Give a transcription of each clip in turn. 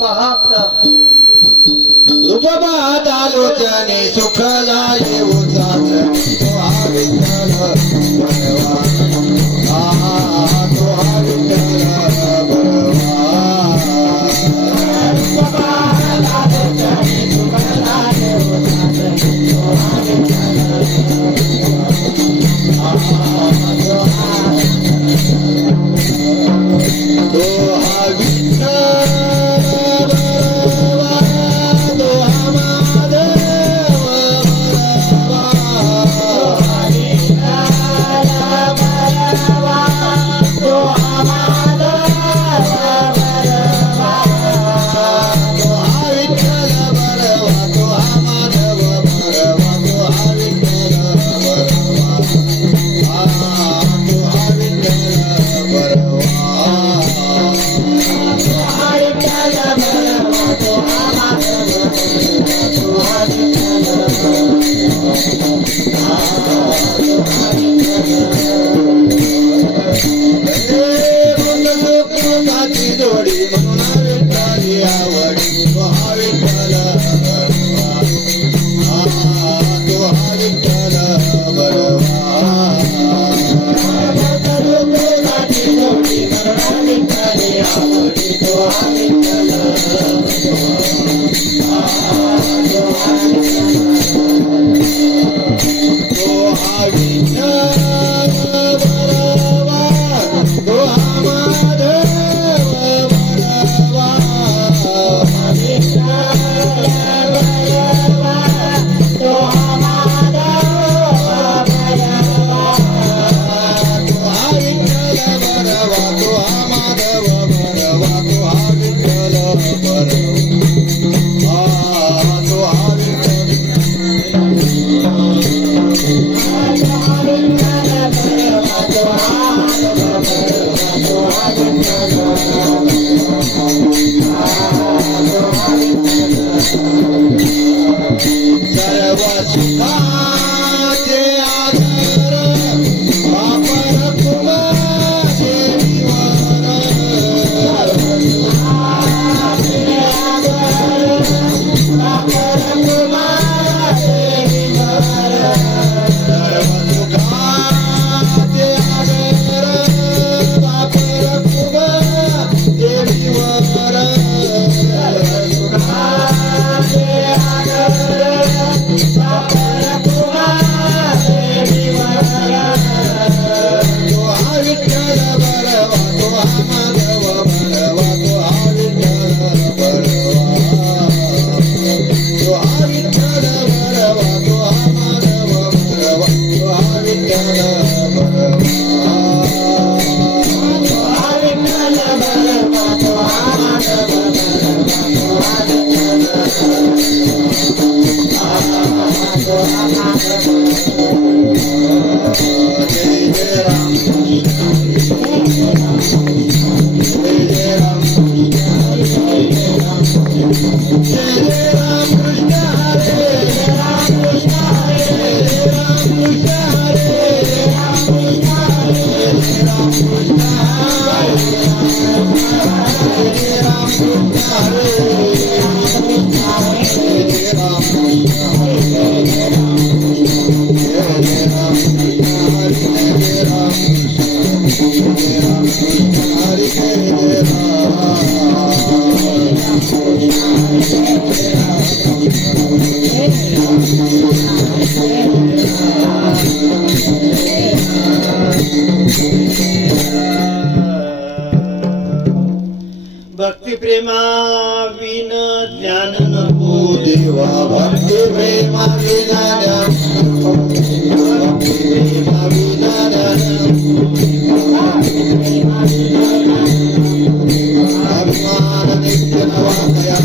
पाहता रूप पाहता लोचने सुख झाले उचाच तो हा विठ्ठल बरवा तो हा विठ्ठल बरवा भक्ती प्रेमा विन ज्ञान नको देवा भक्ती प्रेमा विना भक्ती प्रेमा विना अभिमान नित्य नवादया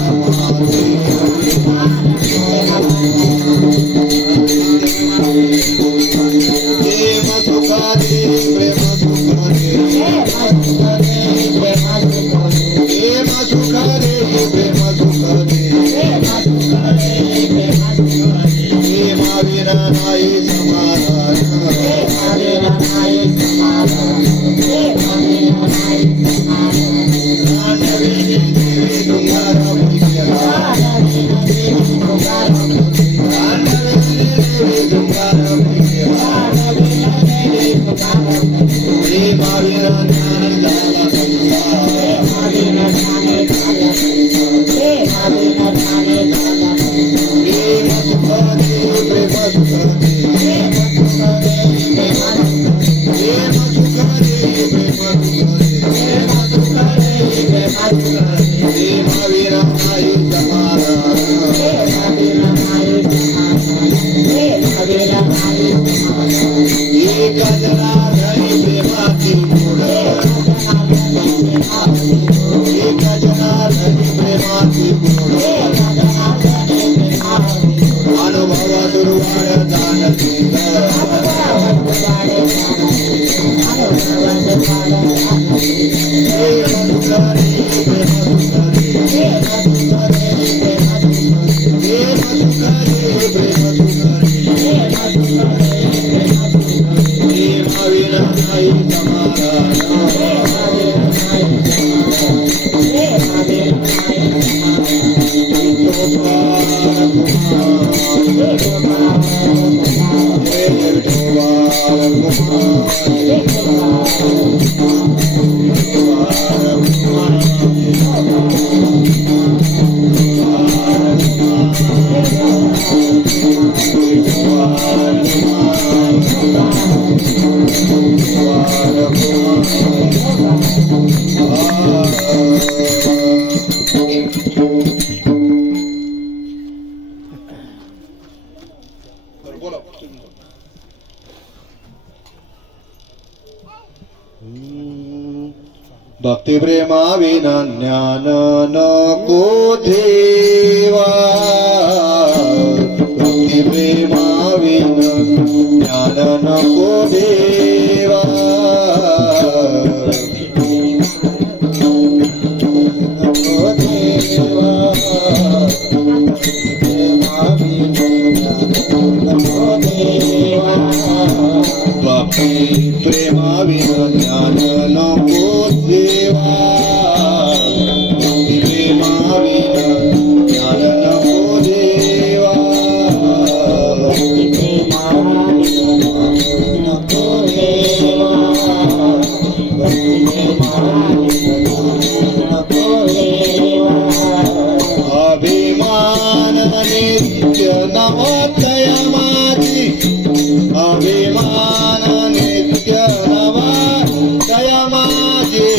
प्रेम सुखादे प्रेम सुखादे प्रेम सुखादे प्रेम सुखादे प्रेमा विना नाही समाधान प्रेमाविना नाही समाधान एका जनार्दनी प्रेमाची गोड एका जनार्दनी प्रेमाची गोड अनुभवा दुर्वाड जाणती भक्ती प्रेमाविना ज्ञान नको देवा भक्ती प्रेमाविना ज्ञान नको देवा नको देवा भक्ती प्रेमाविना ज्ञान नको देवा भक्ती प्रेमाविना ज्ञान नको देवा अभिमान नित्य नवतया माझी अभिमान नित्य नवतया माझी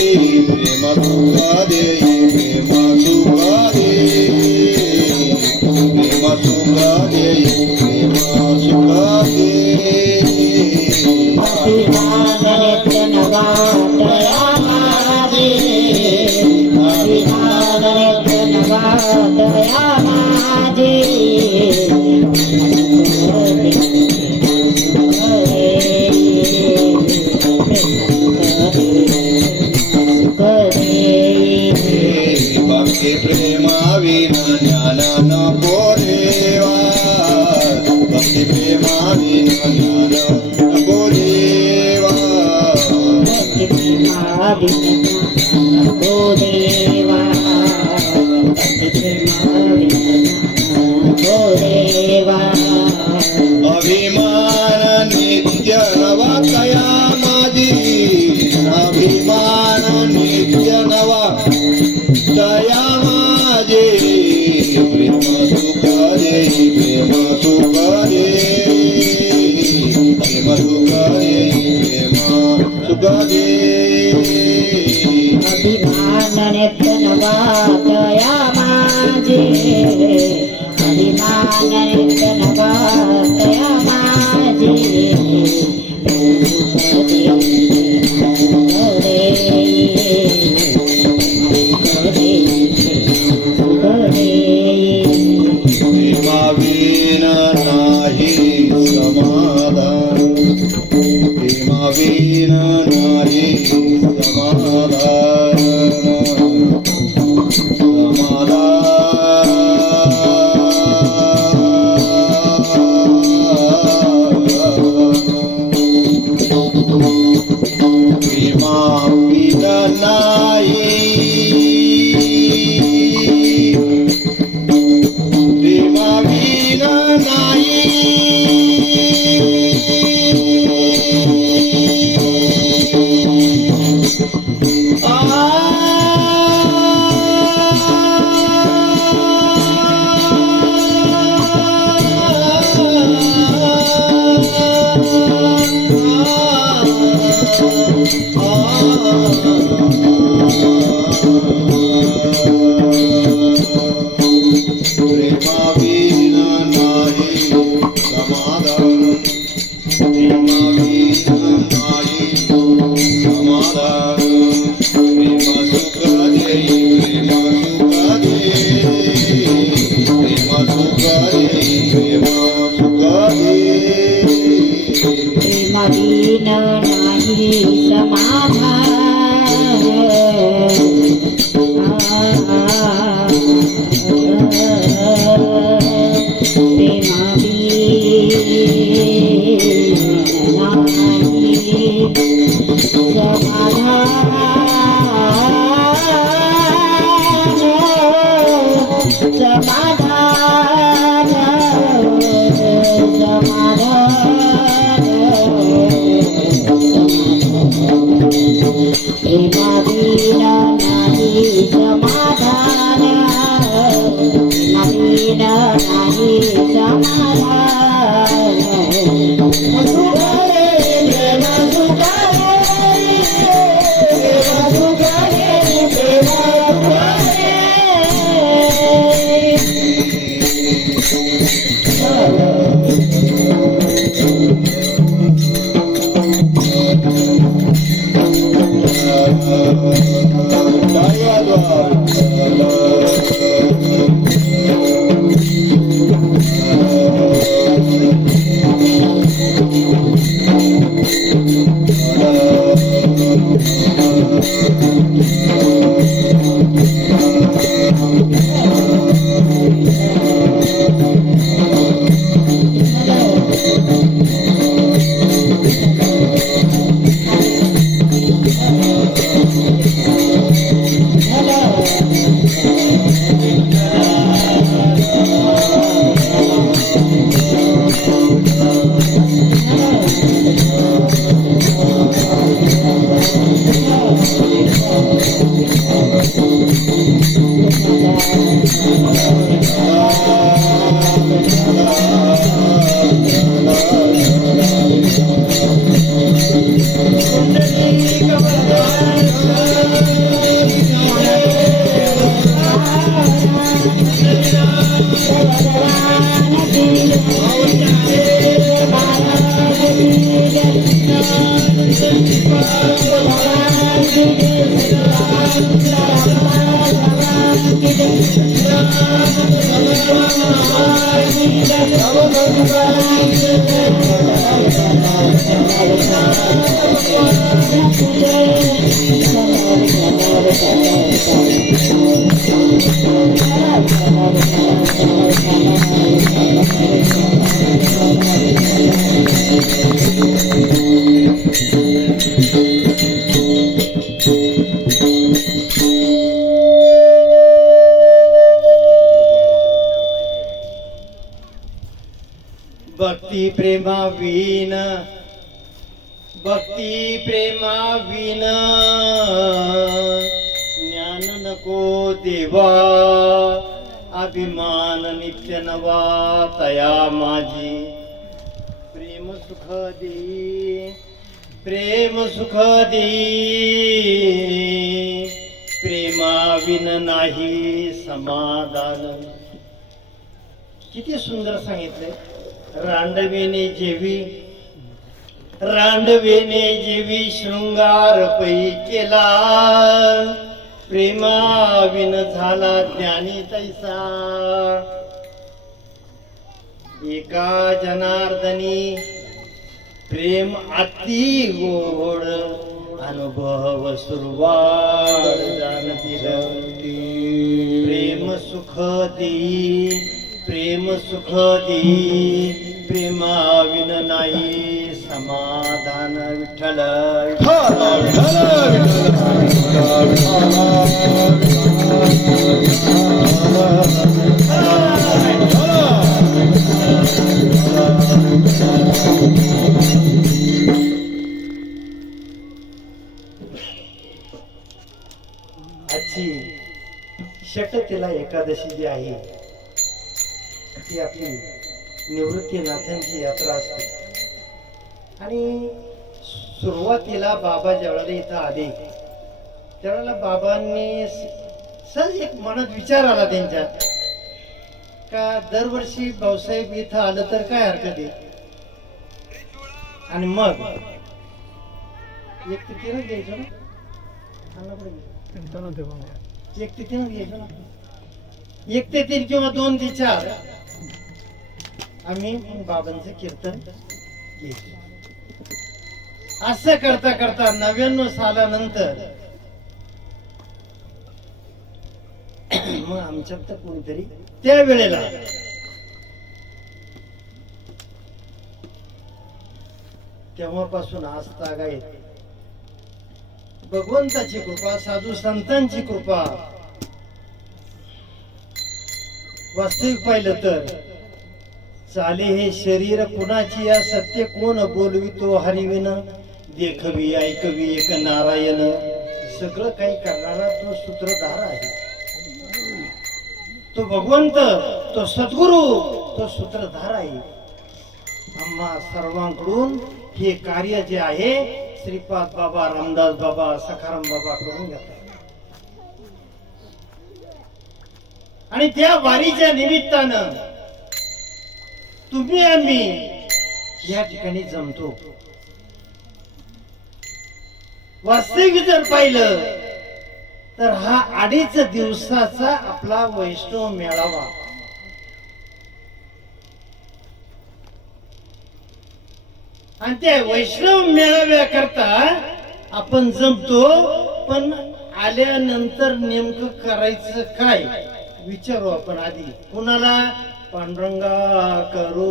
प्रेम सुख देई प्रेम सुख देई प्रेम सुख देई प्रेम सुख देई अभिमान नित्य नवतया माझी अभिमान नित्य नवतया माझी भक्ती प्रेमाविना ज्ञान नको देवा भक्ती प्रेमाविना ज्ञान नको देवा अभिमान नित्य नवा कया माझी अभिमान नित्य नवा दया माझे प्रेम सुख देई प्रेम सुख देई प्रेम सुख देई प्रेम सुख देई अभिमान नित्य नवतया माझी अभिमान नित्य नवतया माझी प्रेमाविना नाही समाधान प्रेमाविना नाही समाधान समाधान भक्ती प्रेमा विन भक्ती प्रेमा विन ज्ञान नको देवा अभिमान नित्य नवा तया माझी प्रेम सुख दे प्रेम सुख दे प्रेमा विन नाही समाधान. किती सुंदर सांगितलंय. रांडवेने जेवी शृंगार पै केला प्रेमाविन झाला ज्ञानी तैसा. एका जनार्दनी प्रेम अति गोड अनुभव सुरवाड जाणती प्रेम सुख दी प्रेम सुख दी प्रेमाविन नाही समाधान. विठ्ठल आजची षटतिला एकादशी जी आहे ती आपली निवृत्तीनाथांची यात्रा असते. आणि सुरुवातीला बाबा ज्यावेळेला इथं आले त्यावेळेला बाबांनी सहज एक मनात विचार आला त्यांच्या का दरवर्षी भाऊसाहेब इथं आलं तर काय हरकत आहे. आणि मग एक तिथेनच घ्यायचो ना एक तिथेनच घ्यायचो ना 1 ते 3 किंवा 2 ते 4 आम्ही बाबांचे कीर्तन घेतो. असं करता करता 99 सालानंतर मग आमच्यात तर कोणीतरी त्या वेळेला तेव्हापासून आज तागायत भगवंताची कृपा, साधू संतांची कृपा. वास्तविक पाहिलं तर चाले हे शरीर कुणाची या सत्य कोण बोलवितो हरिविन, देखवी ऐकवी एक नारायण. सगळं काही करणारा तो सूत्रधार आहे, तो भगवंत, तो सद्गुरु, तो सूत्रधार आहे. आम्हा सर्वांकडून हे कार्य जे आहे श्रीपाद बाबा, रामदास बाबा, सखाराम बाबा करून घेतात. आणि त्या वारीच्या निमित्तानं तुम्ही आम्ही या ठिकाणी जमतो. वास्तविक जर पाहिलं तर हा 2.5 दिवसाचा आपला वैष्णव मेळावा. आणि त्या वैष्णव मेळाव्याकरता आपण जमतो, पण आल्यानंतर नेमकं करायचं काय विचारू आपण आधी. कुणाला? पांडुरंगा करू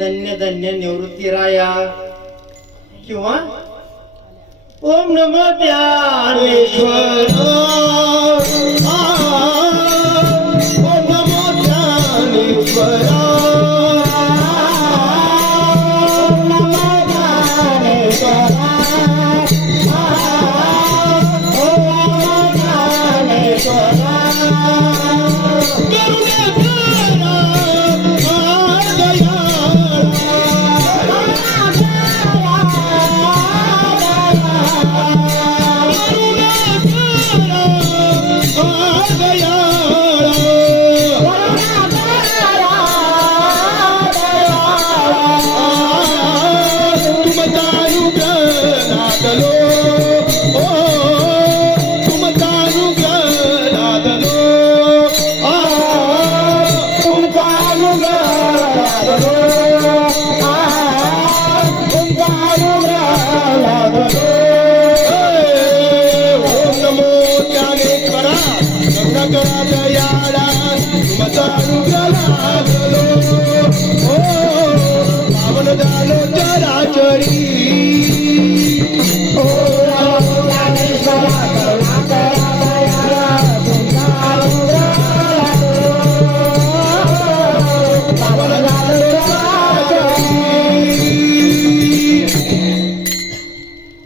धन्य धन्य निवृत्ती राया किंवा ओम नमो ज्ञानेश्वर, ओम नमो ज्ञानेश्वर, ओम नमो ज्ञानेश्वर, ओम नमो ज्ञानेश्वर.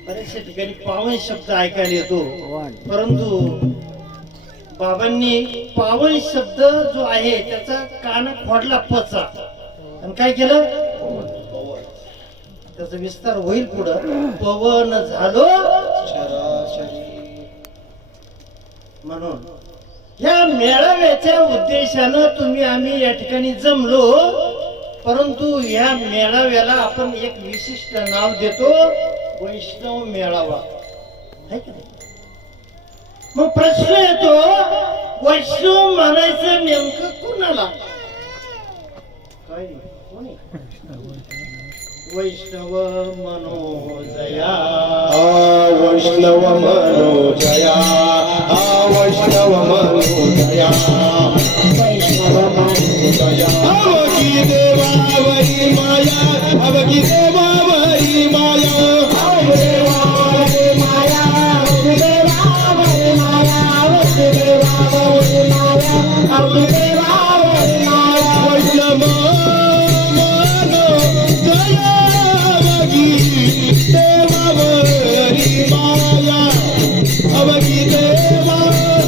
बऱ्याचशा ठिकाणी पावन शब्द ऐकायला येतो, परंतु बाबांनी पावन शब्द जो आहे त्याचा कान खोडला पचा आणि काय केलं, त्याचा विस्तार होईल पुढं. पवन झालो म्हणून या मेळाव्याच्या उद्देशानं तुम्ही आम्ही या ठिकाणी जमलो. परंतु या मेळाव्याला आपण एक विशिष्ट नाव देतो, वैष्णव मेळावा. है का नाही? मग प्रश्न येतो, वैष्णव म्हणायचं नेमकं कुणाला? काय कोणी? वैष्णव मनोजया, वैष्णव मनोजया, वैष्णव मनोजया, वैष्णव मनोजया. अवघी देवावरी माया, अवघी देवावरी माया, देवावरी माया, देवावरी माया, देवावरी माया, देवावरी माया. वैष्णव मनोजया, अवघी देवावरी माया, अवघी देवावरी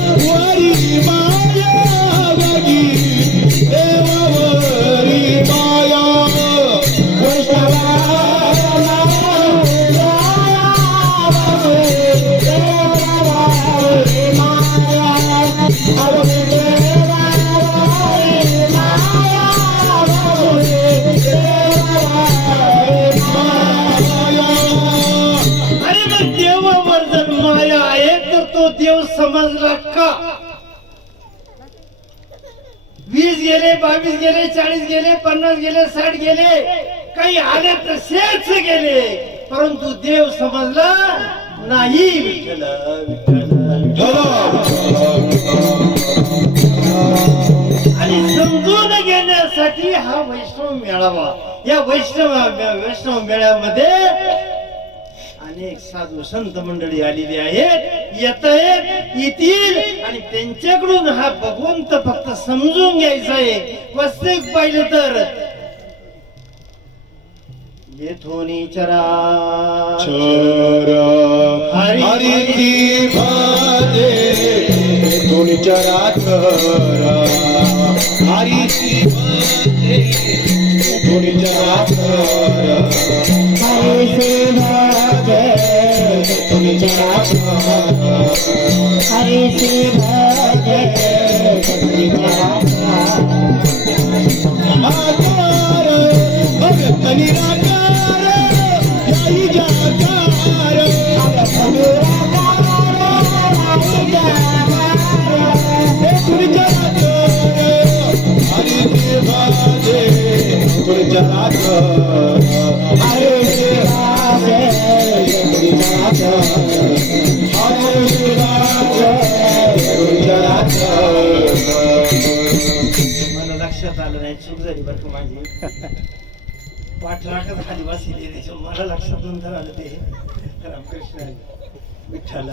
माया, अवघी देवावरी माया. वैष्णव समजला का? 20 गेले, 22 गेले, 40 गेले, 50 गेले, 60 गेले, काही आले तसेच गेले, परंतु देव समजला नाही. विठ्ठल विठ्ठल आणि समजून घेण्यासाठी हा वैष्णव मेळावा, या वैष्णव मेळ्यामध्ये अनेक साधू संत मंडळी आलेली आहेत, येतील आणि त्यांच्याकडून हा भगवंत फक्त समजून घ्यायचा आहे. वास्तविक पाहिलं तर येथोनी चराचर हरी भजे येथून चराचर हरी भजे येथून चराचर हरि से भजे तुम चराचर हरि से भजे तुम चराचर आकार भगत निराकार याई जाकार येथून चराचर हरी भजे येथून चराचर हरि से भजे तुम चराचर मला लक्षात आलं नाही, चूक झाली बरं का माझी. पाठराखच खाली बसली त्याच्यावर मला लक्षात नंतर आलं ते. रामकृष्ण हरी. विठ्ठल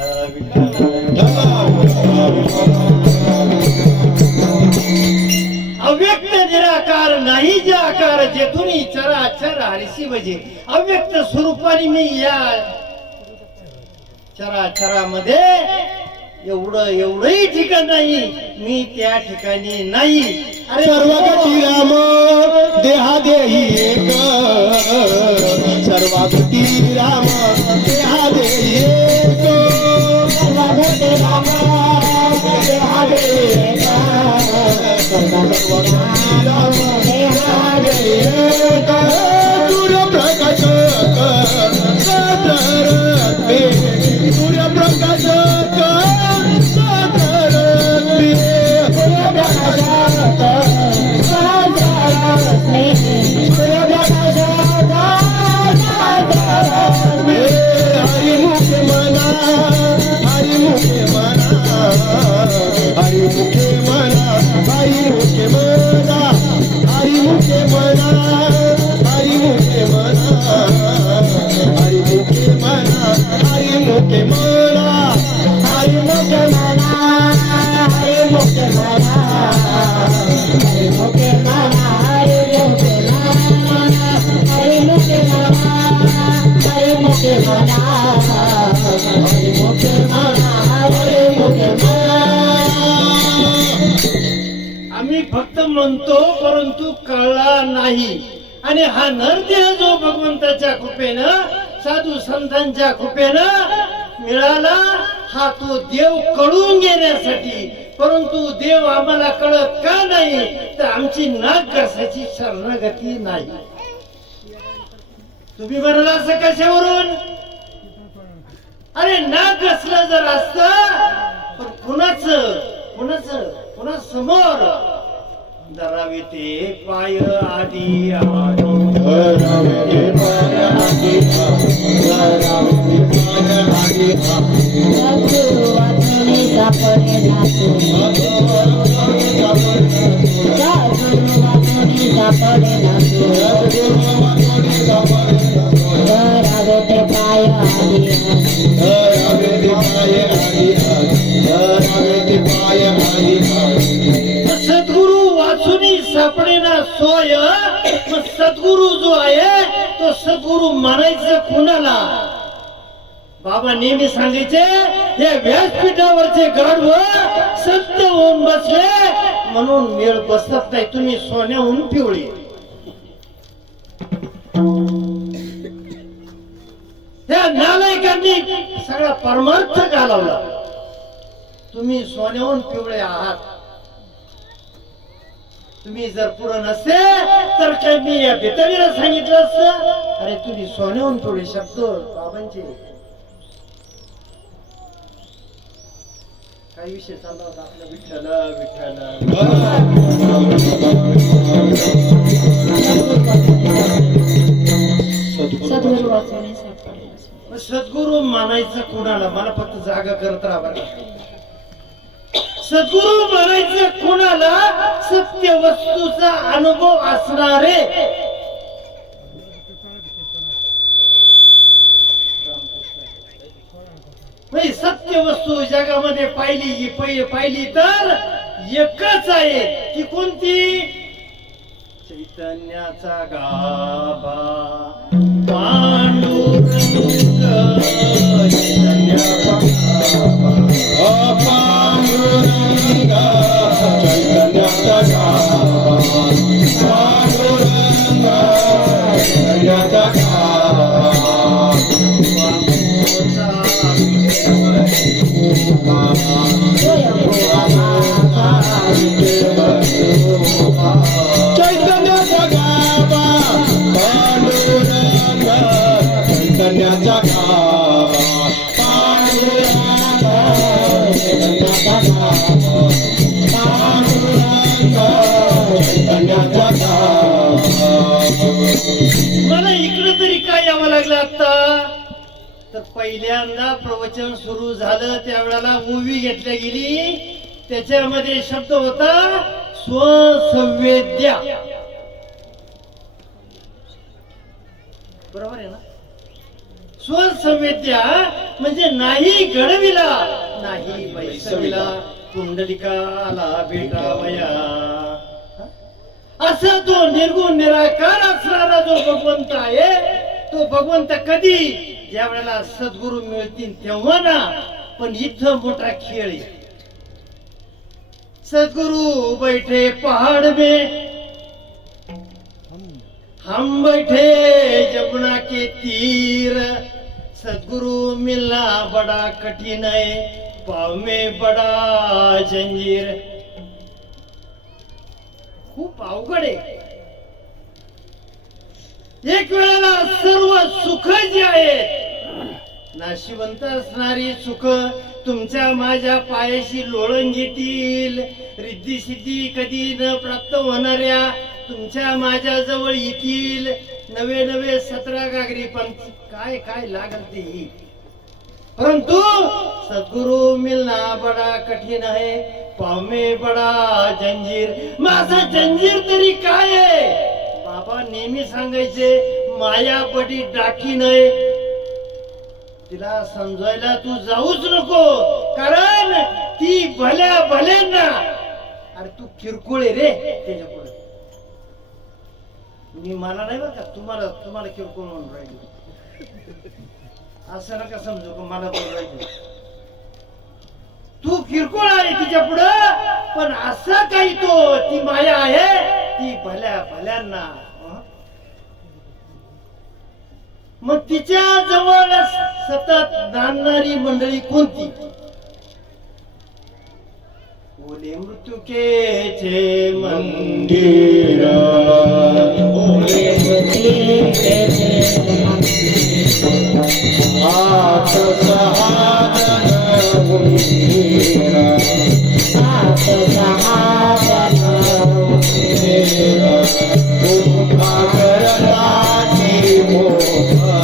अव्यक्त निराकार नाही जे आकार जेथून चराचर हरिसी म्हणजे अव्यक्त स्वरूपाने मी या चराचरामध्ये एवढंही ठिकाण नाही, मी त्या ठिकाणी नाही. अरे सर्वगती राम देहा देही एक सर्वगती राम देहा देही एक सर्वगती राम देहा देही एक सर्वगती राम देहा देही एक सूर्य प्रकाश सतरत्ने सूर्य प्रकाश आम्ही फक्त म्हणतो परंतु कळला नाही. आणि हा नरदेह जो भगवंताच्या कृपेनं साधू संतांच्या कृपेनं मिळाला, हा तो देव कळून घेण्यासाठी. परंतु देव आम्हाला कळत का नाही, तर आमची नाक घासायची शरणागती नाही. तुम्ही म्हणाला असं कशावरून? अरे नाक घासलं जर असत पण कुणा समोर धरावे ते पाय आधी धरावे ते पाय आधी धरावे ते पाय आधी सद्गुरु वाचुनी सापडे नातू सद्गुरु वाचुनी सापडे नातू धरावे ते पाय आधी धरावे ते पाय आधी धरावे ते पाय आधी सद्गुरु वाचुनी सापडेना सोय. मग सद्गुरु जो आहे तो सद्गुरु म्हणायचं कुणाला? बाबा नेहमी सांगायचे, हे व्यासपीठावरचे गाढव सत्य होऊन बसले म्हणून मेळ बसत नाही, तुम्ही सोन्याहून पिवळी. त्या नालायकांनी सगळा परमार्थ घालवला. तुम्ही सोन्याहून पिवळे आहात. तुम्ही जर पुढे नसते तर काय मी या बेतवीला सांगितलं असतं, अरे तुम्ही सोन्याहून पिवळे शब्द बाबांचे. काय विषय चालला होता आपला? विठ्ठल विठ्ठल. सद्गुरु वाचवणे सापडले. सद्गुरु मानायचं कोणाला? मला फक्त जागा करत राहा बरं. सद्गुरु मानायचं कोणाला? सत्य वस्तूचा अनुभव असणारे. सत्य वस्तू जगामध्ये पाहिली तर एकच आहे. ती कोणती? चैतन्याचा गाभा पांडुरंग. चैतन्याचा पांडुरंग चैतन्याचा गाभा पांडुरंग चैतन्याचा गाभा चैतन्याचा गाभा पांडुरंग चैतन्याचा गाभा पांडुरंग चैतन्याचा गाभा पांडुरंग चैतन्याचा गाभा. मला इकडं तरी काय यावं लागलं आता? तर पहिल्यांदा प्रवचन सुरू झालं त्यावेळेला मूवी घेतल्या गेली. त्याच्यामध्ये शब्द होता स्वसंवेद्या. बरोबर आहे ना? स्वसंवेद्या म्हणजे नाही घडविला नाही बैसविला कुंडलिकाला भेटावया. असा तो निर्गुण निराकार असणारा जो भगवंत आहे, तो भगवंत कधी? ज्या वेळेला सद्गुरु मिळतील तेव्हा ना. पण इथं मोठा खेळ आहे. सद्गुरु बैठे पहाड़ में, हम बैठे जमुना के तीर. सद्गुरु मिलना बड़ा कठिन है, पाव में बड़ा जंजीर. खूप अवघड आहे. एक वेळेला सर्व सुख जे आहेत, नाशिवंत असणारी सुख तुमच्या माझ्या पायाशी लोळण घेतील. रिद्धी सिद्धी कधी न प्राप्त होणाऱ्या तुमच्या माझ्या जवळ येतील. नवे नवे 17 गागरी पण काय काय लागल ते येईल. परंतु सद्गुरु मिलना बडा कठीण आहे, पाव में बडा जंजीर. माझा जंजीर तरी काय आहे? बाबा नेहमी सांगायचे, माया बडी डाकी नाही. तिला समजायला तू जाऊच नको, कारण ती भल्या भल्यांना. अरे तू किरकोळ आहे रे त्याच्या पुढे. मी मला नाही बरं का, तुम्हाला किरकोळ म्हणून राहिली. असं नका समजू का मला बोल राहिली. तू किरकोळ आहे तिच्या पुढं, पण असं काही तो ती माया आहे ती भल्या भल्यांना. मग तिच्या जवळ सतत नांदणारी मंडळी कोणती? ओले मृत्युके मंदिर, ओले मृत्युके आठ सहाजन मंदिर, आठ सहाजन मंदिर. उभा करताची मोहता,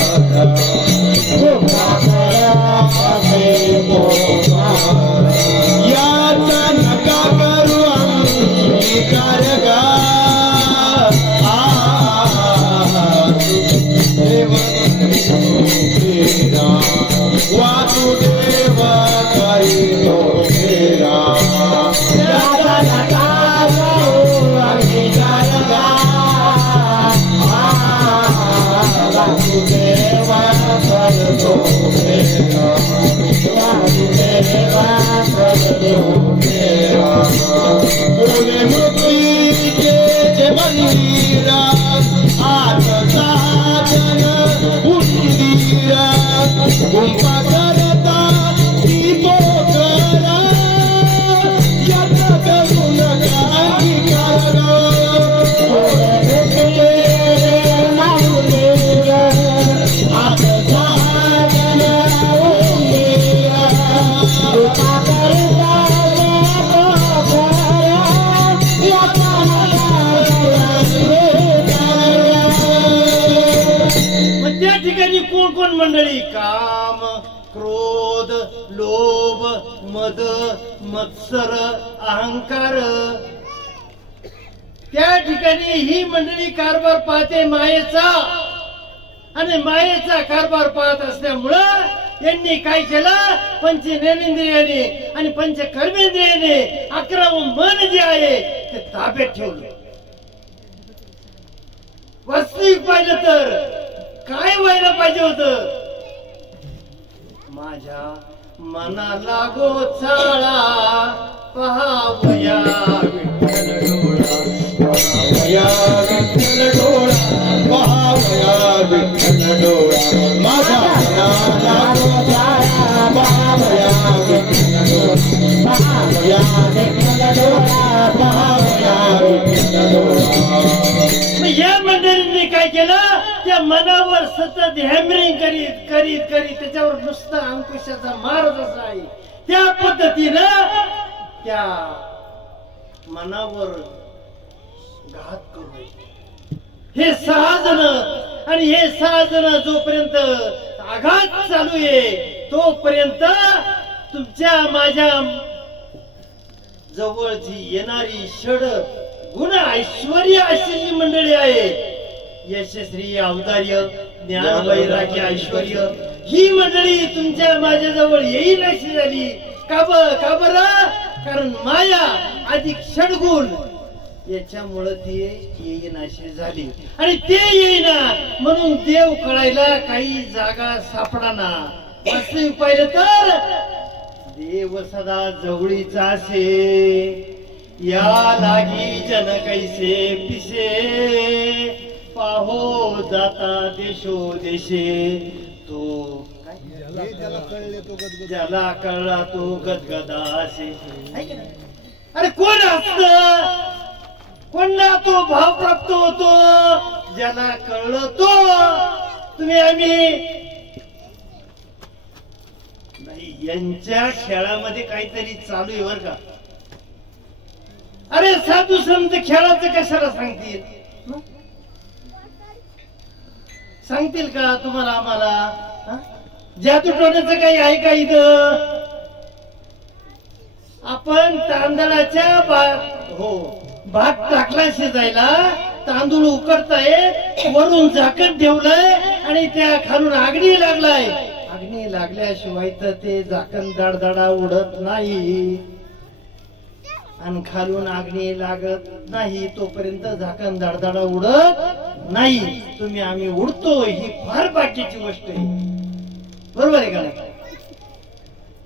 उभा करताची मोहता. याचा नका करू अंगीकार गा. वासुदेव करीतो तेरा. याचा नका करू अंगीकार गा. वासुदेव करतो तेरा, वासुदेव करतो तेरा. ओले मृत्युंजय मंदिरा, आठ साधन उंदीरा. गुंफा करता ती पोकरा, याचा करू नका अंगीकार. आठ साधन उंदीरा, उभा करता ठिकाणी कोण कोण मंडळी? काम, क्रोध, लोभ, मद, मत्सर, अहंकार. त्या ठिकाणी ही मंडळी कारभार पाहते मायेचा, आणि मायेचा कारभार पाहत असल्यामुळं यांनी काय केलं? पंच ज्ञानेंद्रियाने आणि पंच कर्मेंद्रियाने 11 मन जे आहे ते ताब्यात ठेवलं. वास्तविक पाहिलं तर काय व्हायला पाहिजे होतं? माझ्या मनाला गोचाळा पहावया विठ्ठल डोळा, पहावया विठ्ठल डोळा, पहावया विठ्ठल डोळा. माझ्या मनाला गोचाळा पहावया विठ्ठल डोळा, पहावया विठ्ठल डोळा, पहावया विठ्ठल डोळा. मग या मंडळींनी काय केलं? त्या मनावर सतत हॅमरिंग करीत करीत करीत त्याच्यावर नुसता अंकुशाचा मार जसा आहे त्या पद्धतीनं त्या मनावर घात करू. हे 6 जण, आणि हे 6 जण जोपर्यंत आघात चालू आहे तोपर्यंत तुमच्या माझ्या जवळची येणारी षड गुण ऐश्वर्य अशी जी मंडळी आहे, यशस्वी, औदार्य, ज्ञान, वैराग्य, ऐश्वर्य, ही मंडळी तुमच्या माझ्या जवळ येईल अशी झाली. का बरं? कारण माया अधिक षडगुण याच्यामुळं ती येईनाशी झाली, आणि ते येईना म्हणून देव कळायला काही जागा सापडाना. वास्तविक पाहिलं तर देव सदा जवळीचा असे, या लागी जन कैसे पिसे, पाहो जाता देशो देशे. तो ज्याला कळला तो गदगदा असे. अरे कोण असत? कोणला तो भाव प्राप्त होतो? ज्याला कळलं तो. तुम्ही आम्ही नाही, यांच्या खेळामध्ये काहीतरी चालू आहे बर का. अरे साधू संत खेळाचं कशाला सांगतील? सांगतील का तुम्हाला आम्हाला? जादू टोण्याचं काही आहे का इथं? आपण तांदळाच्या भात टाकला शिजायला, तांदूळ उकडताय, वरून झाकण ठेवलंय आणि त्या खालून आगणी लागलाय. आगणी लागल्याशिवाय तर ते झाकण दडदडा उडत नाही, आणि खालून आगणी लागत नाही तोपर्यंत झाकण दडदडा उडत नाही. तुम्ही आम्ही उडतो ही फार बाकीची गोष्ट आहे, बरोबर आहे का नाही?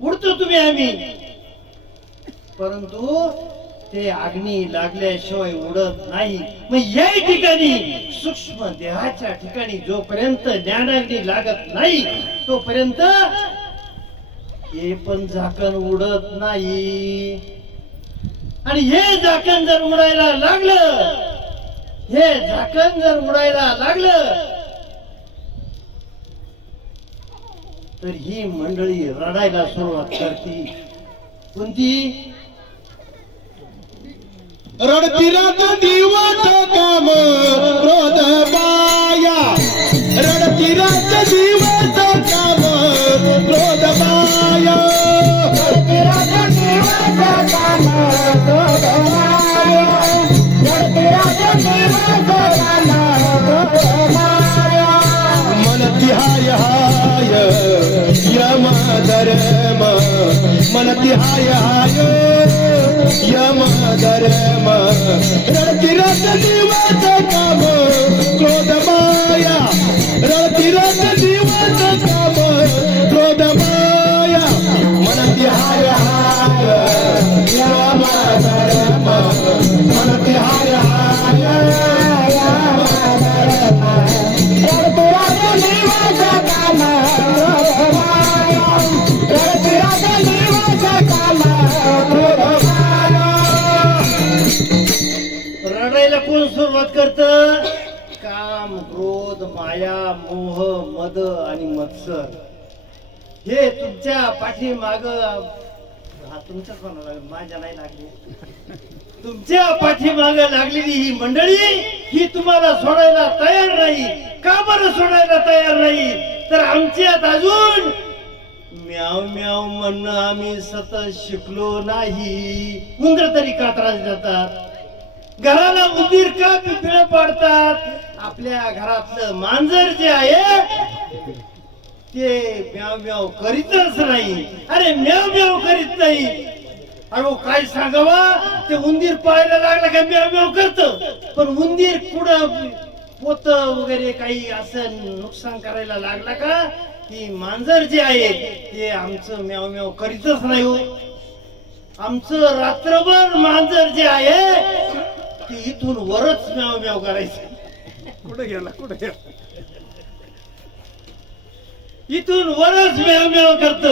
उडतो तुम्ही आम्ही, परंतु ते आग्नी लागल्याशिवाय उडत नाही. मग या ठिकाणी सूक्ष्म देहाच्या ठिकाणी जोपर्यंत ज्ञानाग्नी लागत नाही तोपर्यंत हे पण झाकण उडत नाही. आणि हे झाकण जर उडायला लागलं, हे झाकण जर उडायला लागलं तर ही मंडळी रडायला सुरुवात करते. कोणती? रडती रात दिवस काम क्रोध माया, रडती रात दिवस काम क्रोध माया, रडती रात दिवस काम क्रोध माया, रडती रात दिवस काम क्रोध माया. मन तिहाय हाय यम धर्म, मन तिहाय हाय यम धर्म, रडती रात दिवस काम क्रोध माया, रडती रात दिवस काम क्रोध माया. मन तिहाय हाय यम धर्म, मन तिहाय हाय यम धर्म, रडती रात दिवस काम क्रोध माया, रडती रात दिवस काम क्रोध माया. रडायला कोण सुरुवात करत? काम, क्रोध, माया, मोह, मद आणि मत्सर हे तुमच्या पाठीमाग, तुमच्याच म्हणाला माझ्या नाही लागली, तुमच्या पाठीमाग लागलेली ही मंडळी ही तुम्हाला सोडायला तयार नाही. का बरं सोडायला तयार नाही? तर आमच्यात अजून म्याव म्याव म्हणणं आम्ही सतत शिकलो नाही. उंदर तरी का त्रास देतात, घराला उंदीर का पिंपळ पाडतात. आपल्या घरातलं मांजर जे आहे ते म्याव म्याव करीतच नाही. अरे म्याव म्याव करीत नाही. अरे काय सांगावा, ते उंदीर पाहायला लागला का म्याव म्याव करत. पण उंदीर कुठं पोत वगैरे काही असं नुकसान करायला लागला का ती मांजर जे आहे ते आमचं म्याव म्याव करीतच नाही हो. आमचं रात्रभर मांजर जे आहे ते इथून वरच म्याव म्याव करायचं. कुठे गेला कुठे गेला, इथून वरच म्याव म्याव करत.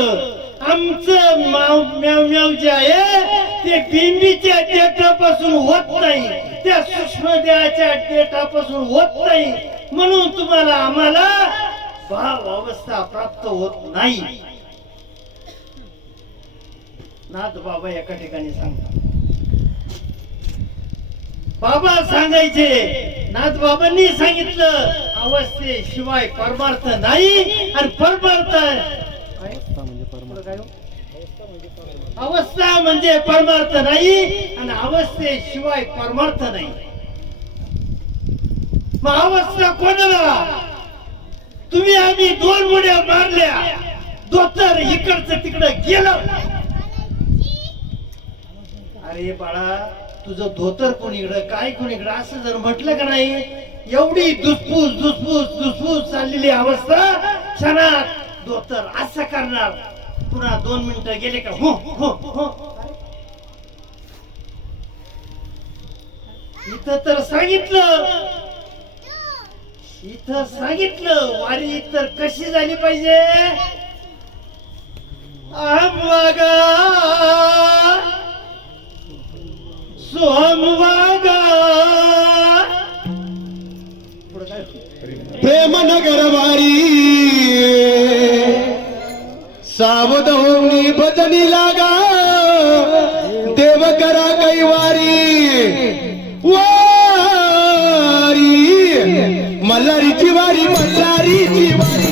आमचं म्याव म्याव जे आहे ते बिंबीच्या डेटापासून होत नाही, त्या सूक्ष्म देहाच्या डेटापासून होत नाही. म्हणून तुम्हाला आम्हाला भाव अवस्था प्राप्त होत नाही. नाथ बाबा एका ठिकाणी सांगतात, बाबा सांगायचे, नाथ बाबांनी सांगितलं अवस्थेशिवाय परमार्थ नाही. आणि परमार्थ अवस्था म्हणजे परमार्थ नाही आणि अवस्थेशिवाय परमार्थ नाही. मग अवस्था कोणाला? तुम्ही आम्ही 2 उड्या मारल्या, धोतर इकडचं तिकडं गेलं. अरे बाळा, तुझं धोतर कोणीकडं काय कोणीकडं असं जर म्हटलं का नाही, एवढी दुसफूस दुसफूस दुसफूस चाललेली अवस्था क्षणात धोतर असं करणार. पुन्हा 2 मिनिटं गेले का हो हो हो. इथं तर सांगितलं, इथं सांगितलं वारी तर कशी झाली पाहिजे. अहम वागा सोहम वागा. प्रेम नगर वारी सावध होऊन भजनी लागा. देव करा कैवारी वारी, मल्हारीची वारी मल्हारीची वारी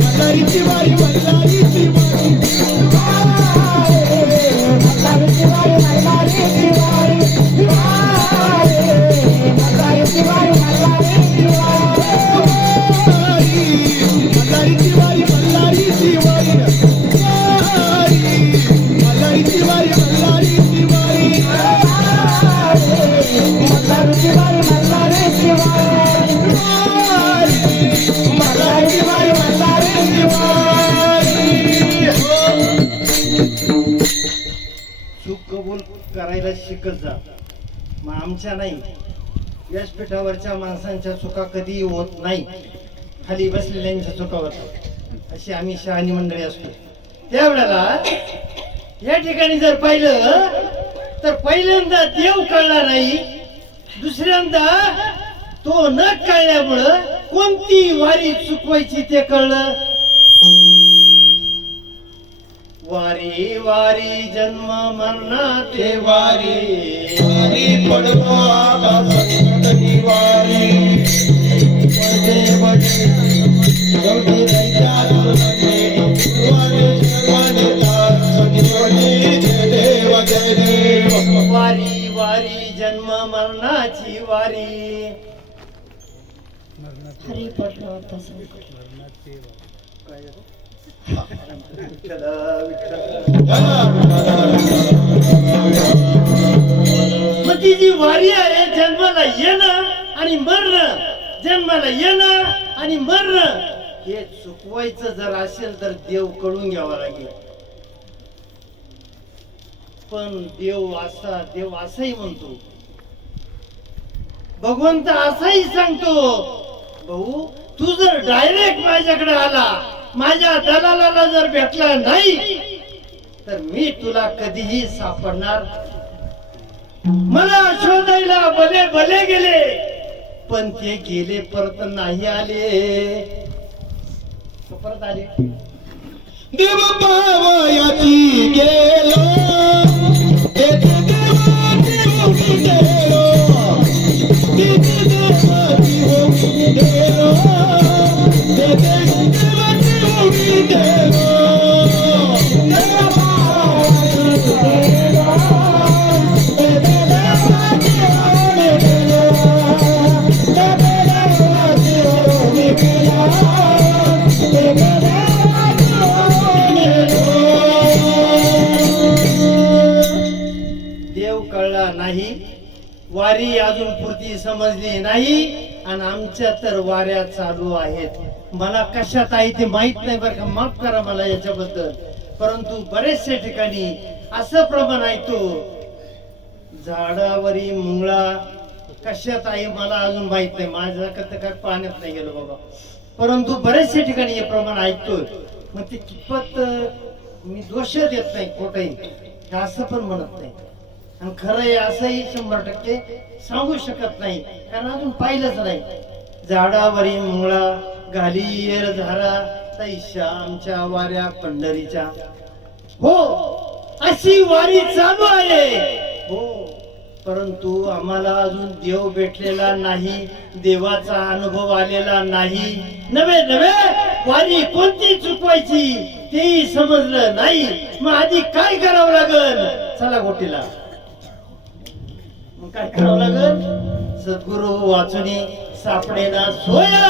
मल्हारीची वारी मल्हारीची वारी. करायला शिकत जा. मग आमच्या नाही, व्यासपीठावरच्या माणसांच्या चुका कधी होत नाही, खाली बसलेल्यांच्या चुका होतात. अशी आम्ही शहाणी मंडळी असतो. त्यावेळेला या ठिकाणी जर पाहिलं तर पहिल्यांदा देव कळला नाही, दुसऱ्यांदा तो न कळल्यामुळं कोणती वारी चुकवायची ते कळलं. वारी वारी जन्म मरणाचे वारी, वारी पडतो आता संकटनी वारी. वडे वडे गवती दैत्या दुर्गणे, वारी सर्वांनी तार संजीवनी. जय देव जय देव. वारी वारी जन्म मरणाची वारी. हरी पडलं होतं विठ्ठल विठ्ठल. मग ती जी वारी आहे जन्माला येणं आणि मरणं, जन्माला येणं आणि मरणं, हे चुकवायचं जर असेल तर देव कळून घ्यावा लागेल. पण देव असाही म्हणतो, भगवंत असाही सांगतो, भाऊ तू जर डायरेक्ट माझ्याकडे आला, माझ्या दलालाला जर भेटला नाही तर मी तुला कधीही सापडणार. मला शोधायला भले भले गेले, पण ते गेले परत नाही आले. परत आले. देव पावयाची गेलो, देव गेलो, देव गेलो. समजली नाही आणि आमच्या तर वाऱ्या चालू आहेत. मला कशात आहे ते माहित नाही बरं का, माफ करा मला याच्याबद्दल. परंतु बरेचशा ठिकाणी असं प्रमाण ऐकतो, झाडावरी मुंगळा कशात आहे मला अजून माहित नाही, माझ्याकडे काय पाण्यात नाही गेलो बाबा. परंतु बरेचशा ठिकाणी हे प्रमाण ऐकतोय. मग ते कितपत मी दोष देत नाही खोटही, हे असं पण म्हणत नाही आणि खरं आहे असंही 100% सांगू शकत नाही, कारण अजून पाहिलंच नाही. झाडावरी मुंगळा घाली येर झारा तैशा आमच्या वाऱ्या पंढरीच्या. हो, अशी वारी चालू आहे. हो, परंतु आम्हाला अजून देव भेटलेला नाही, देवाचा अनुभव आलेला नाही. नवे नवे वारी कोणती चुकवायची तेही समजलं नाही. मग आधी काय करावं लागल? चला गोटीला. मग काय करावं लागल? सद्गुरु वाचुनी सापडेना सोया,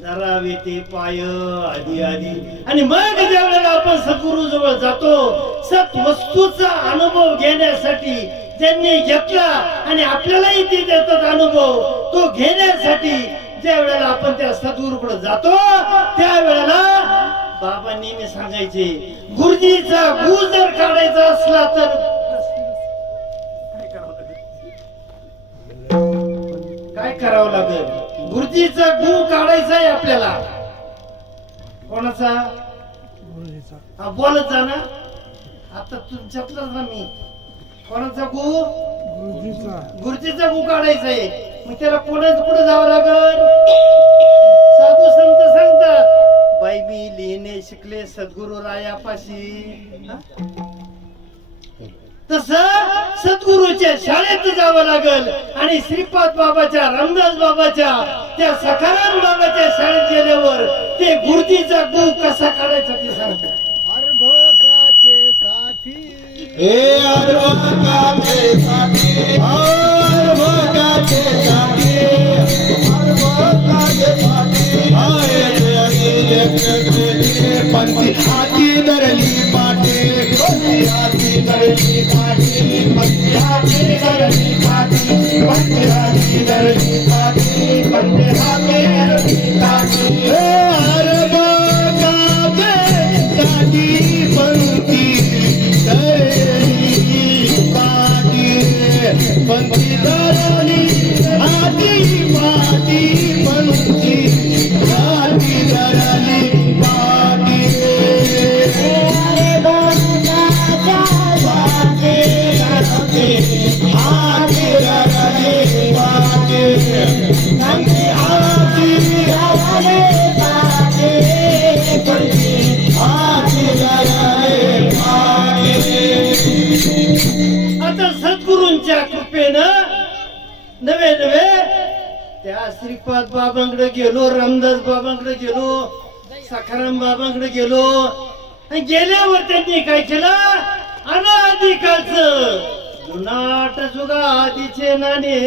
धरावे ते पाय आधी आधी. आणि मग ज्यावेळेला आपण सद्गुरु जवळ जातो, सत वस्तूचा अनुभव घेण्यासाठी त्यांनी घेतला आणि आपल्यालाही ते देतात अनुभव, तो घेण्यासाठी ज्या वेळेला आपण त्या सद्गुरूकडे जातो त्यावेळेला बाबा नेहमी सांगायचे, गुरुजीचा गू जर काढायचा असला तर काय करावं लागेल? गुरुजीचा गू काढायचा आहे आपल्याला. कोणाचा? हा, बोलत जा ना आता तुमच्यातलाच ना मी. कोणाचा गू? गुरुजीचा गू काढायचा आहे. मग त्याला कोणाच पुढे जावं लागल? साधू संत सांगतात, बाई मी लिहिणे शिकले सद्गुरु रायापाशी. तस सद्गुरूच्या शाळेत जावं लागल आणि श्रीपाद बाबाच्या, रामदास बाबाच्या, त्या सखाराम बाबाच्या शाळेत गेल्यावर ते गुरुजीचा गू कसा काढायचा ते सांगतात. अर्भकाचे साथी हे अर्भकाचे साथी, अर्भकाचे साथी, अर्भकाचे साथी. पंथी हाती धरली पाठी, पंथी हाती धरली पाठी, पंथी हाती धरली पाठी, पंथी हाती धरली पाठी, पंथी हाती धरली पाठी. अर्भकाचे साथी पंथी पंथी धरली आधी पाठी, पंथी आधी धरली पाठी. आधी धरली पाठी, पंथी आधी धरली पाठी, पंथी आधी धरली पाठी. आता सद्गुरूंच्या कृपेनं नवे नवे त्या श्रीपाद बाबांकडे गेलो, रामदास बाबांकडे गेलो, सखाराम बाबांकडे गेलो. आणि गेल्यावर त्यांनी काय केलं? अनादिकालचं जुनाट जुगा आधीचे नाणे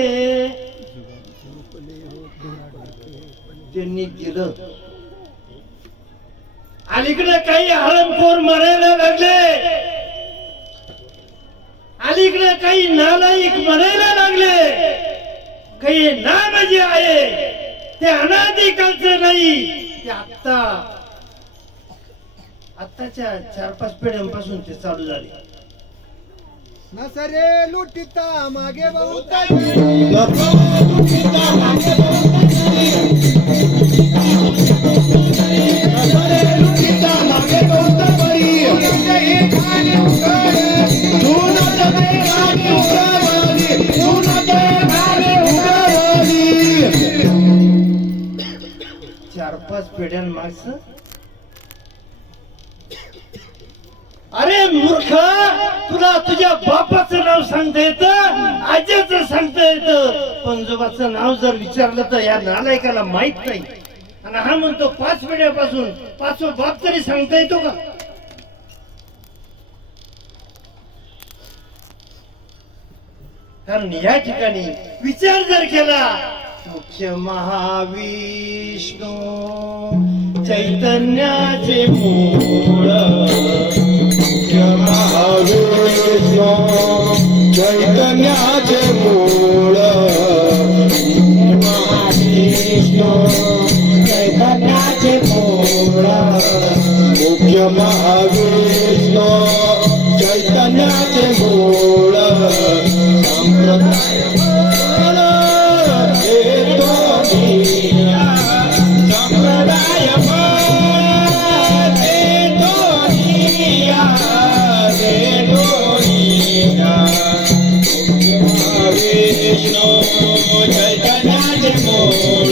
त्यांनी दिलं. अलीकडे काही हरणखोर मारायला लागले, अलीकडे काही नालायक म्हणायला लागले. काही नाम जे आहे ते अनादिकालचं नाही, ते आत्ताच्या 4-5 पिढ्यांपासून ते चालू झाले. नसरे लुटिता मागे बहुत चार पाच पिढ्यांमागचं. अरे मूर्ख, तुला तुझ्या बापाचं नाव सांगता येतं, आज्याचं सांगता येतं, पंजोबाचं नाव जर विचारलं तर या नालायकाला माहित नाही. आणि हा म्हणतो 5 पिढ्यापासून 5वा बाप तरी सांगता येतो का? कारण या ठिकाणी विचार जर केला, मुख्य महाविष्णू चैतन्याचे मूळ, महाविष्णू चैतन्याचे मूळ महाविष्णू चैतन्याचे मूळ मुख्य महाविष्णू चैतन्याचे मूळ संप्रदाय संप्रदाय विष्णू चैतन्याचे मूळ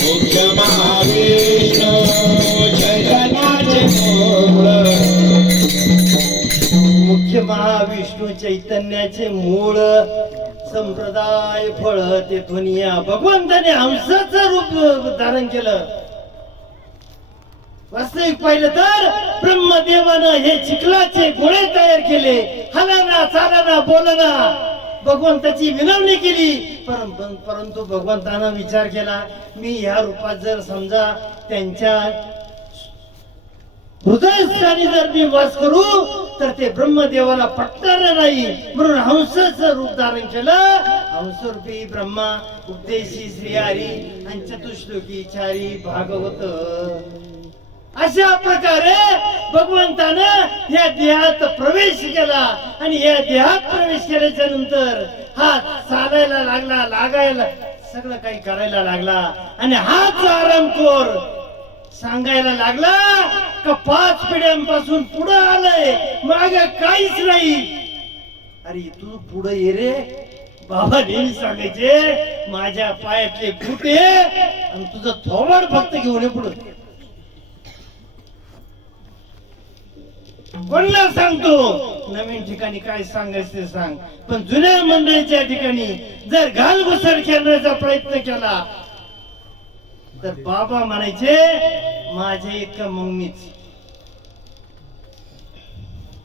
मुख्य महाविष्णू चैतन्याचे मूळ मुख्य महाविष्णू चैतन्याचे मूळ संप्रदाय फळ तेथून या भगवंताने हंसाचं रूप धारण केलं. वास्तविक पाहिलं तर ब्रह्मदेवानं हे चिखलाचे गोळे तयार केले. हलाना चालाना बोलना भगवंताची विनवणी केली. परंतु भगवंतानं विचार केला, मी ह्या रूपात जर समजा त्यांच्या हृदयस्थानी जर मी वास करू तर ते ब्रह्मदेवाला पटणार नाही. म्हणून हंसाचं रूप धारण केलं. हंसरूपी ब्रह्मा उपदेशी श्रीहरी आणि चतुश्लोकी चारी भागवत. अशा प्रकारे भगवंतानं या देहात प्रवेश केला आणि या देहात प्रवेश केल्याच्या नंतर हा चालायला लागला, लागायला सगळं काही करायला लागला. आणि हाच आरामखोर सांगायला लागला का 5 पिढ्यांपासून पुढे आलंय, मागे काहीच नाही. अरे तू पुढे ये रे. बाबा नेहमी सांगायचे माझ्या पायातले फुटे आणि तुझं थोबाड फक्त घेऊन ये पुढे. कोणाला सांगतो नवीन ठिकाणी काय सांगायचं ते सांग, पण जुन्या मंडळीच्या ठिकाणी जर घालघुसड करण्याचा प्रयत्न केला तर बाबा म्हणायचे माझे इतकं मग मीच.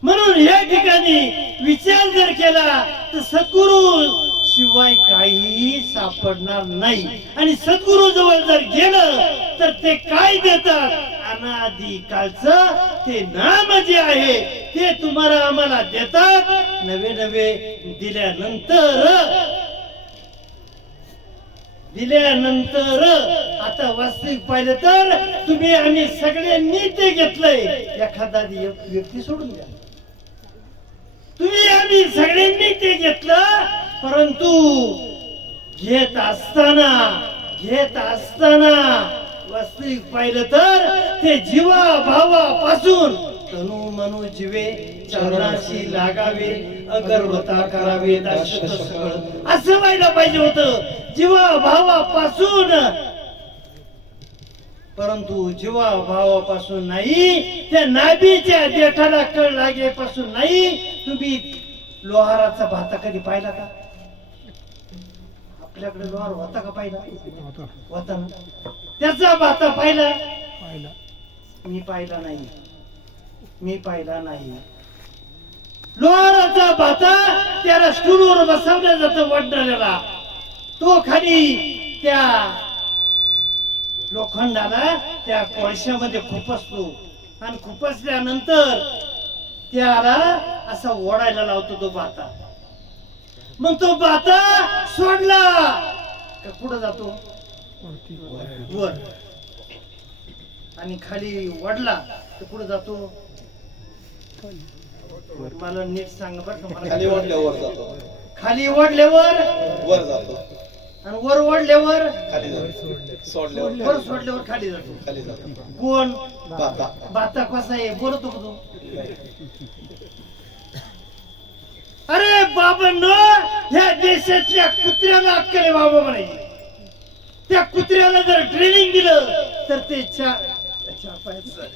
म्हणून या ठिकाणी विचार जर केला तर सद्गुरु शिवाय काहीही सापडणार नाही. आणि सद्गुरु जवळ जर गेलं तर ते काय देतात, अनादी कालचं ते नाम जे आहे ते तुम्हाला आम्हाला देतात. नवे नवे दिल्यानंतर आता वास्तविक पाहिलं तर तुम्ही आम्ही सगळ्यांनी ते घेतलंय. एखादा व्यक्ती सोडून द्या, तुम्ही आम्ही सगळ्यांनी ते घेतलं. परंतु घेत असताना वास्तविक पाहिलं तर ते जीवा भावापासून तनु मनु जीवे चरणाशी लागावे, अगरवता करावे असं व्हायला पाहिजे होतं जीवा भावापासून. परंतु जीवा भावापासून नाही, त्या नाभीच्या देठाला कळ लागेपासून नाही. तुम्ही लोहाराचा भाता कधी पाहिला का? आपल्याकडे लोहार होता का? पाहिला होता ना. त्याचा भाता पाहिला? मी पाहिला नाही. लोहाराचा भाता त्याला स्टूलवर बसवल्या जातं वडणाऱ्याला. तो खाली त्या लोखंडाला त्या कोळशामध्ये खुपसतो आणि खुपसल्यानंतर त्याला असा ओढायला लावतो तो भाता. मग तो भाता सोडला का कुठं जातो? वर. आणि खाली वडला तर कुठं जातो? मला नीट सांग बरं का. मला खाली ओढल्यावर जातो, खाली ओढल्यावर वर जातो आणि वर ओढल्यावर खाली जातो, सोडल्यावर वर सोडल्यावर खाली जातो. खाली जातो. कोण? बाता. बाता कसा आहे बोलतो का तू? अरे बाबांनो, ह्या देशातल्या कुत्र्याला अक्कल आहे बाबा म्हणायचे. त्या कुत्र्याला जर ट्रेनिंग दिलं तर ते चार पायाचा,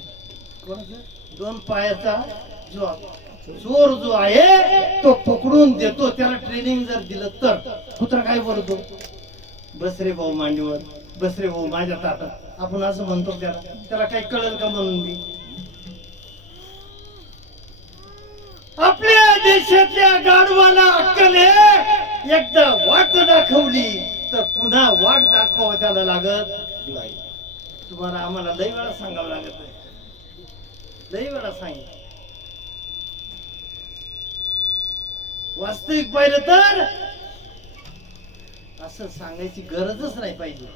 दोन पायाचा चोर जो आहे तो पकडून देतो. त्याला ट्रेनिंग जर दिलं तर कुत्रा काय बोलतो? बस रे भाऊ मांडीवर, बस रे भाऊ माझ्या ताटात. आपण असं म्हणतो त्याला काय कळलं का म्हणून मी. आपल्या देशातल्या गाढवाला अक्कल आहे, एकदा वाट दाखवली तर पुन्हा वाट दाखवावं त्याला लागत नाही. तुम्हाला आम्हाला लई वेळा सांगावं लागत नाही, लई वेळा सांगितलं. वास्तविक पाहिलं तर असं सांगायची गरजच नाही पाहिजे.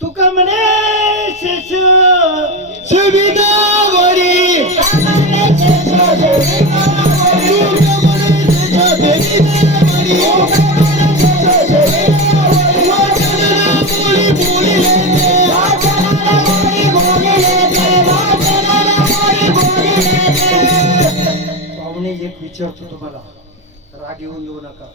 तुका म्हणे शेषू सुविधावरी पाहुणे एक विचारतो तुम्हाला, राग येऊन देऊ नका.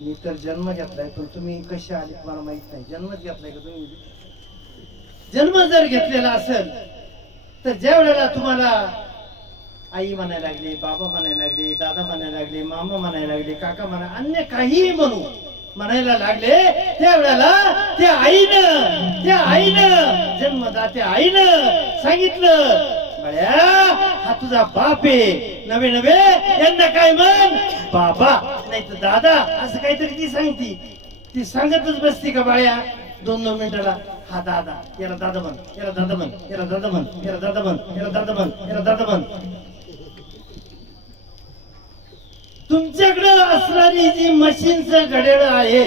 मी तर जन्म घेतलाय, पण तुम्ही कसे आले मला माहित नाही. जन्मच घेतलाय का तुम्ही? जन्म जर घेतलेला असेल तर ज्या वेळेला तुम्हाला आई म्हणायला लागली, बाबा म्हणायला लागले, दादा म्हणायला लागले, मामा म्हणायला लागले, काका म्हणा, अन्य काहीही म्हणायला लागले, त्यावेळेला त्या आईनं जन्मदात्या आईनं सांगितलं, बळ्या हा तुझा बाप आहे, नवे नवे यांना काय म्हण बाबा नाही तर दादा, असं काहीतरी ती सांगती. ती सांगतच बसती का बाळ्या 2-2 मिनिटाला, हा दादा, याला दादा म्हण, याला दादा म्हण, याला दादा म्हण, याला दादा म्हण, याला दादा म्हण, याला दादा म्हण. तुमच्याकडे असणारी जी मशीनचं घड्याळ आहे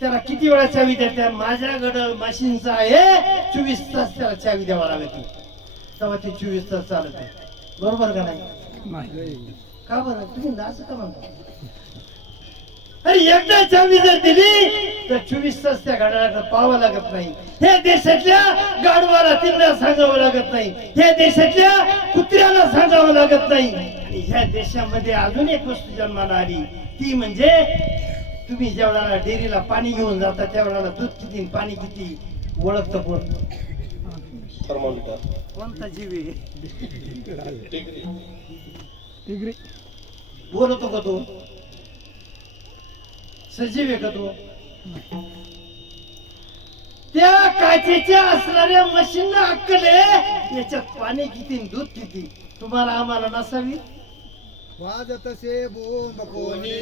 त्याला किती वेळा चावी द्या? माझ्याकडे मशीनचं आहे 24 तास त्याला चावी द्यावा लागते, तेव्हा ते 24 तास चालत आहे. बरोबर का नाही? का बरं तुम्ही असं का म्हणता? अरे एकदा चावी जर दिली तर 24 तास त्या घड्याळाला पाहावं लागत नाही. हे देशातल्या गाढवाला तिला सांगावं लागत नाही, हे देशातल्या कुत्र्याला सांगावं लागत नाही. आणि ह्या देशामध्ये अजून एक वस्तू जन्माला आली, ती म्हणजे तुम्ही ज्या वेळेला डेअरीला पाणी घेऊन जाता त्यावेळेला दूध किती पाणी किती ओळखतं कोण? कोणता जीव आहे? बोलतो का तो? सजीव आहे का तो? त्या काचेच्या असणाऱ्या मशीनला अक्कल आहे याच्यात पाणी किती दूध किती, तुम्हाला आम्हाला नसावी. वाजत से बोंब कोणी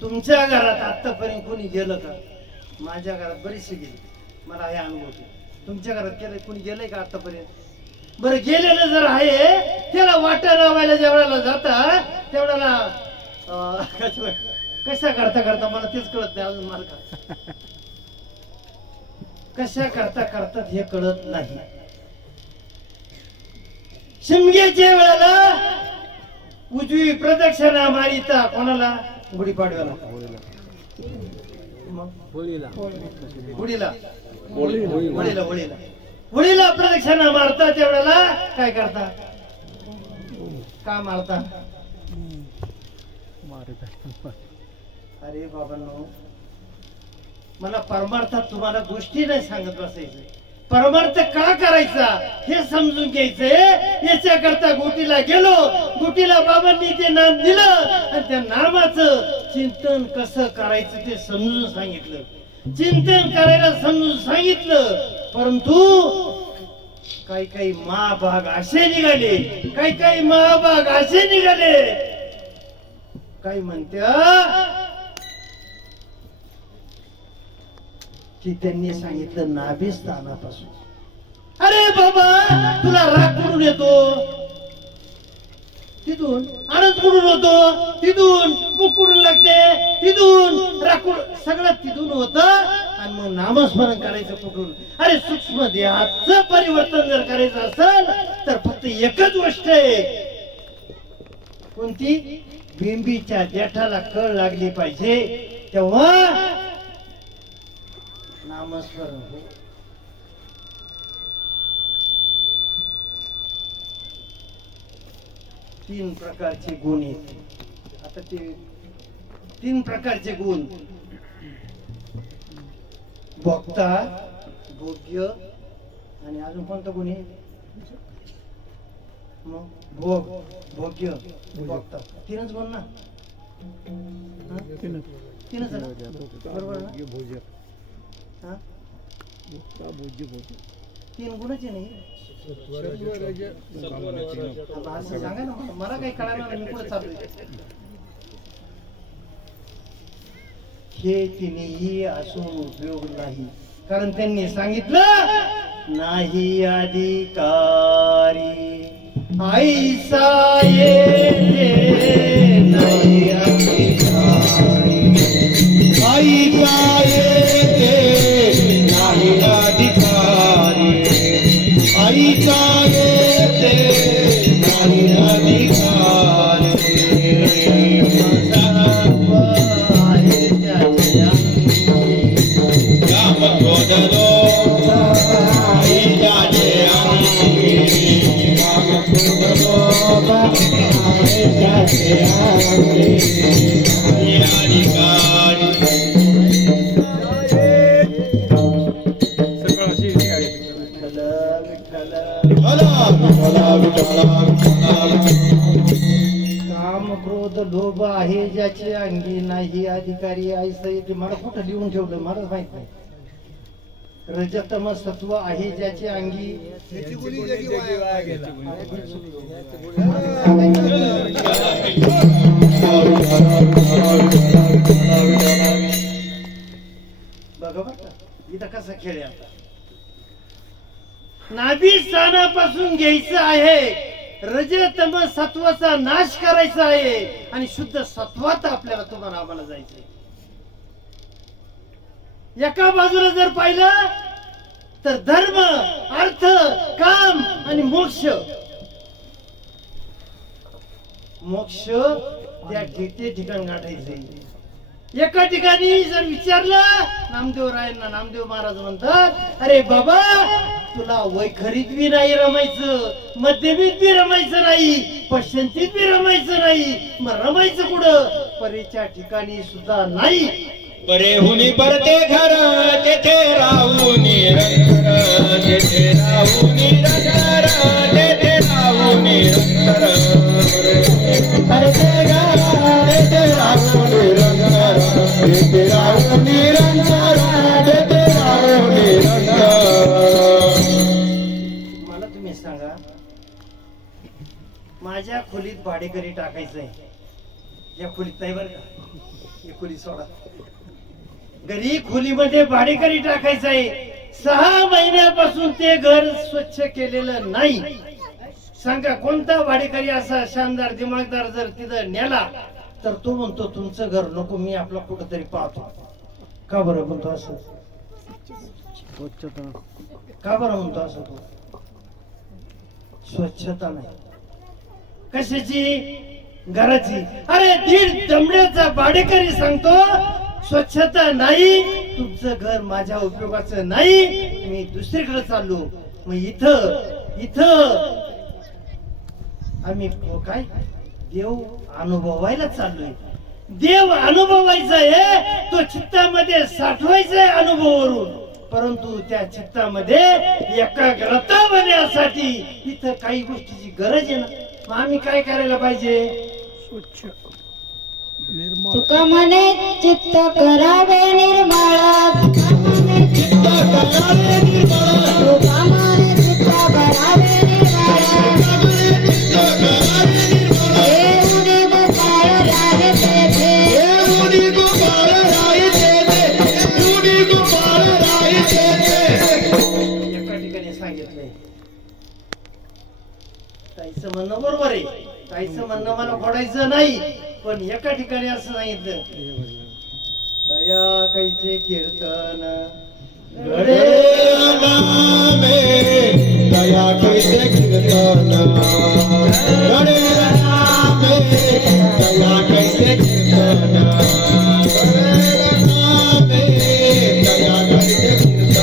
तुमच्या घरात आतापर्यंत कोणी गेलं का? माझ्या घरात बरीचशी गेली, मला हे अनुभव. तुमच्या घरात केलं कोणी गेलंय का आतापर्यंत? बरं गेलेलं जर आहे त्याला वाटा लावायला ज्या वेळेला जाता त्यावेळेला कशा करता मला तेच कळत नाही अजून. मला कशा करतात हे कळत नाही. शिमग्याच्या वेळेला उजवी प्रदक्षिणा मारिता कोणाला? गुढीपाडव्याला, होळीला प्रदक्षिणा मारता त्यावेळेला काय करता? का मारता? अरे बाबांनो, मला परमार्थात तुम्हाला गोष्टी नाही सांगत बसायचं, परमार्थ का करायचा हे समजून घ्यायचंय. याच्याकरता गोटीला गेलो, गोटीला बाबांनी ते नाम दिलं आणि त्या नामाचं चिंतन कसं करायचं ते समजून सांगितलं, चिंतन करायला समजून सांगितलं. परंतु काही महाभाग असे निघाले, काही महाभाग असे निघाले, काही म्हणत्या की त्यांनी सांगितलं नाभिस्थानापासून. अरे बाबा तुला राग कुठून येतो? तिथून. आनंद कुठून होतो? तिथून. भूक कुठून लागते? तिथून. राग सगळं तिथून होत. आणि मग नामस्मरण करायचं कुठून? अरे सूक्ष्म देहाचं परिवर्तन जर करायचं असेल तर फक्त एकच गोष्ट आहे, कोणती? बिंबीच्या देठाला कळ लागली पाहिजे, तेव्हा नामस्मरण हो. तीन प्रकारचे गुण आहेत. आता ते 3 प्रकारचे गुण भोक्ता, भोग्य आणि अजून कोणतं कोणी मग भोग, भोग्य, भोक्ता तीनच बोल ना. हा? तीनच ना? बरोबर ना? हा? तीन गुणाचे नाही आता असं सांगा ना मला काही कळणार नाही मी पुढे चालू हे तिन्ही असून उपयोग नाही कारण त्यांनी सांगितलं नाही अधिकारी ऐसा येते नाही अधिकारी ऐका येते नाही अधिकारी ऐका येते नाही अधिकारी काम क्रोध लोभ आई जाने अंगी काम क्रोध लोभ आई जाने अंगी अधिकारी काम क्रोध लोभ आहे ज्याचे अंगी नाही अधिकारी ऐसा येते मला कुठं लिहून ठेवलं मला माहित नाही रजतम सत्व आहे ज्याचे अंगी बघा बघा इथं कसा खेळ आहे आता नाभी स्थानापासून घ्यायचं आहे रजतम सत्वाचा नाश करायचा आहे आणि शुद्ध सत्वात आपल्याला तुम्हाला आम्हाला जायचंय एका बाजूला जर पाहिलं तर धर्म अर्थ काम आणि मोक्ष मोक्ष त्या ठिकाण गाठायचे एका ठिकाणी जर विचारलं नामदेव रायांना नामदेव महाराज म्हणतात अरे बाबा तुला वैखरीत बी नाही रमायचं मध्यमीत बी रमायचं नाही पश्चिंतीत बी रमायचं नाही मग रमायचं कुठं परीच्या ठिकाणी सुद्धा नाही परेहुनी परते घर तेथे राहू निरंतर तेथे राहू निरंतर तेथे राहू निरंतर परते घर तेथे राहू निरंतर तेथे राहू निरंतर तेथे राहू निरंतर मला तुम्ही सांगा माझ्या खोलीत भाडेकरी टाकायचंय या खोलीत नाही बरं का ही खोली सोडा घरी खोलीमध्ये भाडेकरी टाकायचं आहे 6 महिन्यापासून ते घर स्वच्छ केलेलं नाही सांगा कोणता भाडेकरी असा शानदार दिमागदार जर तिथं नेला तर तो म्हणतो तुमचं घर नको मी आपला कुठंतरी पाहतो का बरं म्हणतो असं स्वच्छता का बरं म्हणतो असं तो स्वच्छता नाही कशाची घराची अरे दीड दमड्याचा भाडेकरी सांगतो स्वच्छता नाही तुमचं घर माझ्या उपयोगाचं नाही मी दुसरीकडे चाललो मग इथं आम्ही काय देव अनुभवायला चाललोय देव अनुभवायचा आहे तो चित्तामध्ये साठवायचा आहे अनुभवावरून परंतु त्या चित्तामध्ये एकाग्रता बनण्यासाठी इथं काही गोष्टीची गरज आहे ना मग आम्ही काय करायला पाहिजे स्वच्छ तुका म्हणे चित्त करावे निर्मळ तुका म्हणे चित्त करावे निर्मळ देऊनी गोपाळ राहे तेथे देऊनी गोपाळ राहे तेथे देऊनी गोपाळ राहे तेथे एका ठिकाणी सांगितलंय ताईचं म्हणणं बरोबर आहे ताईचं म्हणणं मला फोडायचं नाही पण एका ठिकाणी असं सांगितलं दया कैचे कीर्तन घडे नामे दया कैसे कीर्तन घडे नामे दया कैसे कीर्तन घडे नामे दया कैसे कीर्तन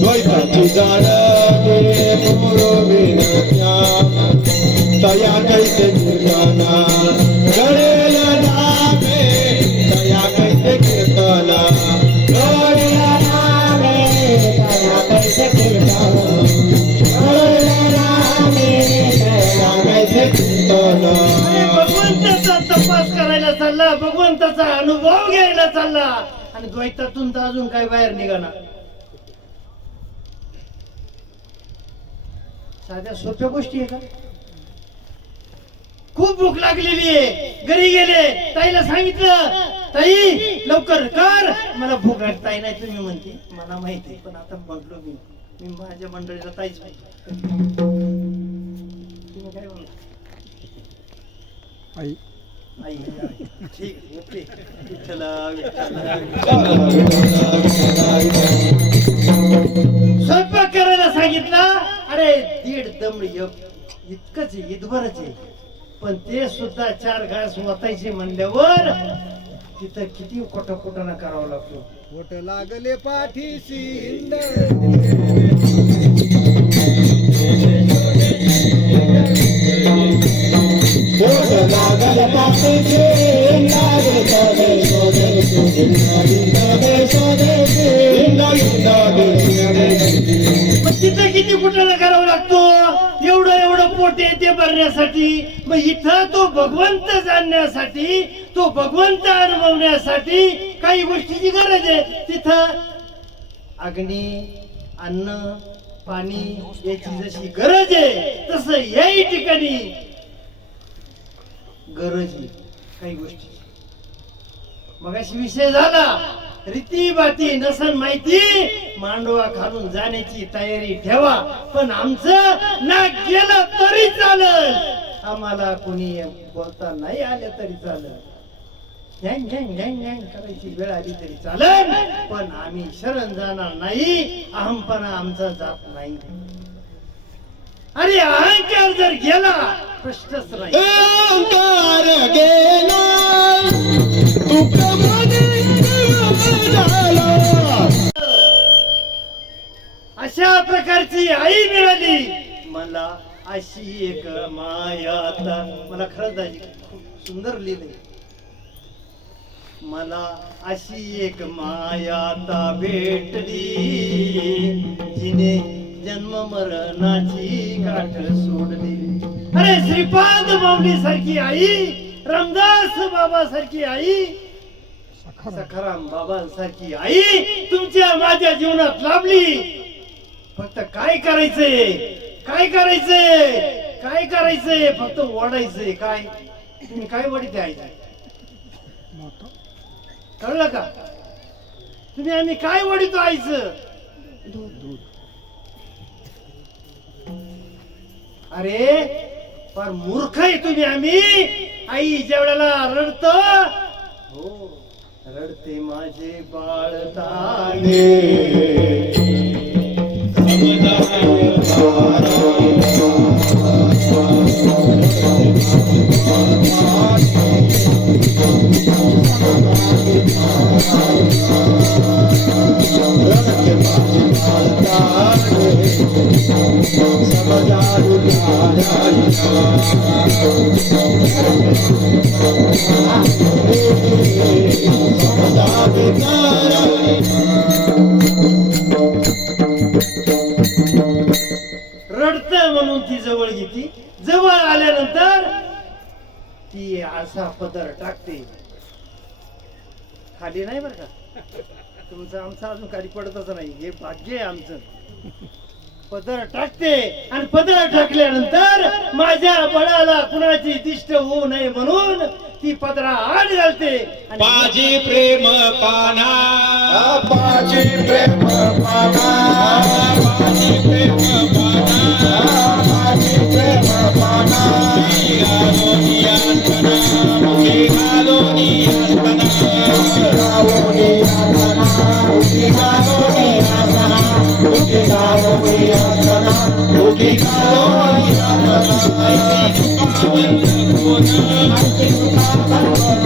द्वैताची जाण पुरोवी कैसे कीर्तना घडेल नामे दया कैसे कीर्तना घडेल नामे दया कैसे कीर्तना घडेल नामे दया कैसे कीर्तना भगवंताचा तपास करायला चालला, भगवंताचा अनुभव घ्यायला चालला आणि द्वैतातून तर अजून काय बाहेर निघाला. साध्या सोप्या गोष्टी आहे का? खूप भूक लागलेली आहे, घरी गेले, ताईला सांगितलं, ताई लवकर कर, मला भूक लागली. ताई नाही तुम्ही म्हणते, मला माहिती आहे, पण आता म्हटलो मी माझ्या मंडळीला ताईच माहिती. तुम्ही काय बोलला? आई आई ठीक ओके. विठ्ठला स्वयंपाक करायला सांगितला. अरे 1.5 दम इतकंच इतभरच आहे, पण ते सुद्धा 4 घास वाचायचे म्हणल्यावर तिथं किती कोटाना करावं लागतो. पोट लागले पाठीशी पोट लागल पाठीशी तिथं किती कुठला करावं लागतो. एवढं पोट आहे ते भरण्यासाठी. मग इथं तो भगवंत जाणण्यासाठी, तो भगवंत अनुभवण्यासाठी काही गोष्टीची गरज आहे. तिथं अग्नी, अन्न, पाणी याची जशी गरज आहे तसं याही ठिकाणी गरज आहे काही गोष्टी. मग अशी विषय झाला, रीती बाती नसन माहिती, मांडवा घालून जाण्याची तयारी ठेवा. पण आमचं ना गेलं तरी चालल, आम्हाला कोणी बोलता नाही आलं तरी चालल, झँग झँग झँग झँग करायची वेळ आली तरी चालल, पण आम्ही शरण जाणार नाही. अहंपणा आमचा जात नाही. अरे अहंकार जर गेला प्रश्नच नाही. अहंकार गेला तू प्रमाणे झाला. अशा प्रकारची आई मिळाली मला. अशी एक माया. मला खरंच दाजी खूप सुंदर लिहिलंय. मला अशी एक मायाता भेटली, जिने जन्म मरणाची गाठ सोडली. अरे श्रीपाद माऊली सारखी आई, रामदास बाबा सारखी आई, सखाराम बाबा सारखी आई तुमच्या माझ्या जीवनात लाभली. फक्त काय करायचंय, काय करायचंय, काय करायचंय, फक्त ओढायचंय. काय तुम्ही काय वडीत आहे कळलं का? तुम्ही आम्ही काय वडितो आईचं? अरे फार मूर्ख आहे तुम्ही. आम्ही आई ज्या वेळेला रडत, हो रडते माझे बाळ तागे, रडत म्हणून ती जवळ घेती. जवळ आल्यानंतर ती असा पदर टाकते खाली. नाही बरं का, तुमचं आमचं अजून खाली पडतच नाही, हे भाग्य आहे आमचं. पदर टाकते आणि पदर टाकल्यानंतर माझ्या बळाला कुणाची दिष्ट होऊ नये म्हणून ती पदरा आड घालते. पाजी प्रेम पाना, पाजी प्रेम पाना, पाजी प्रेम पाना, पाजी प्रेम पाना. घालोनी आसना, मुखी घालोनी आसना, घालोनी आसना, मुखी घालोनी आसना, मुखी घालोनी आसना, मुखी घालोनी आसना. ऐसी पावन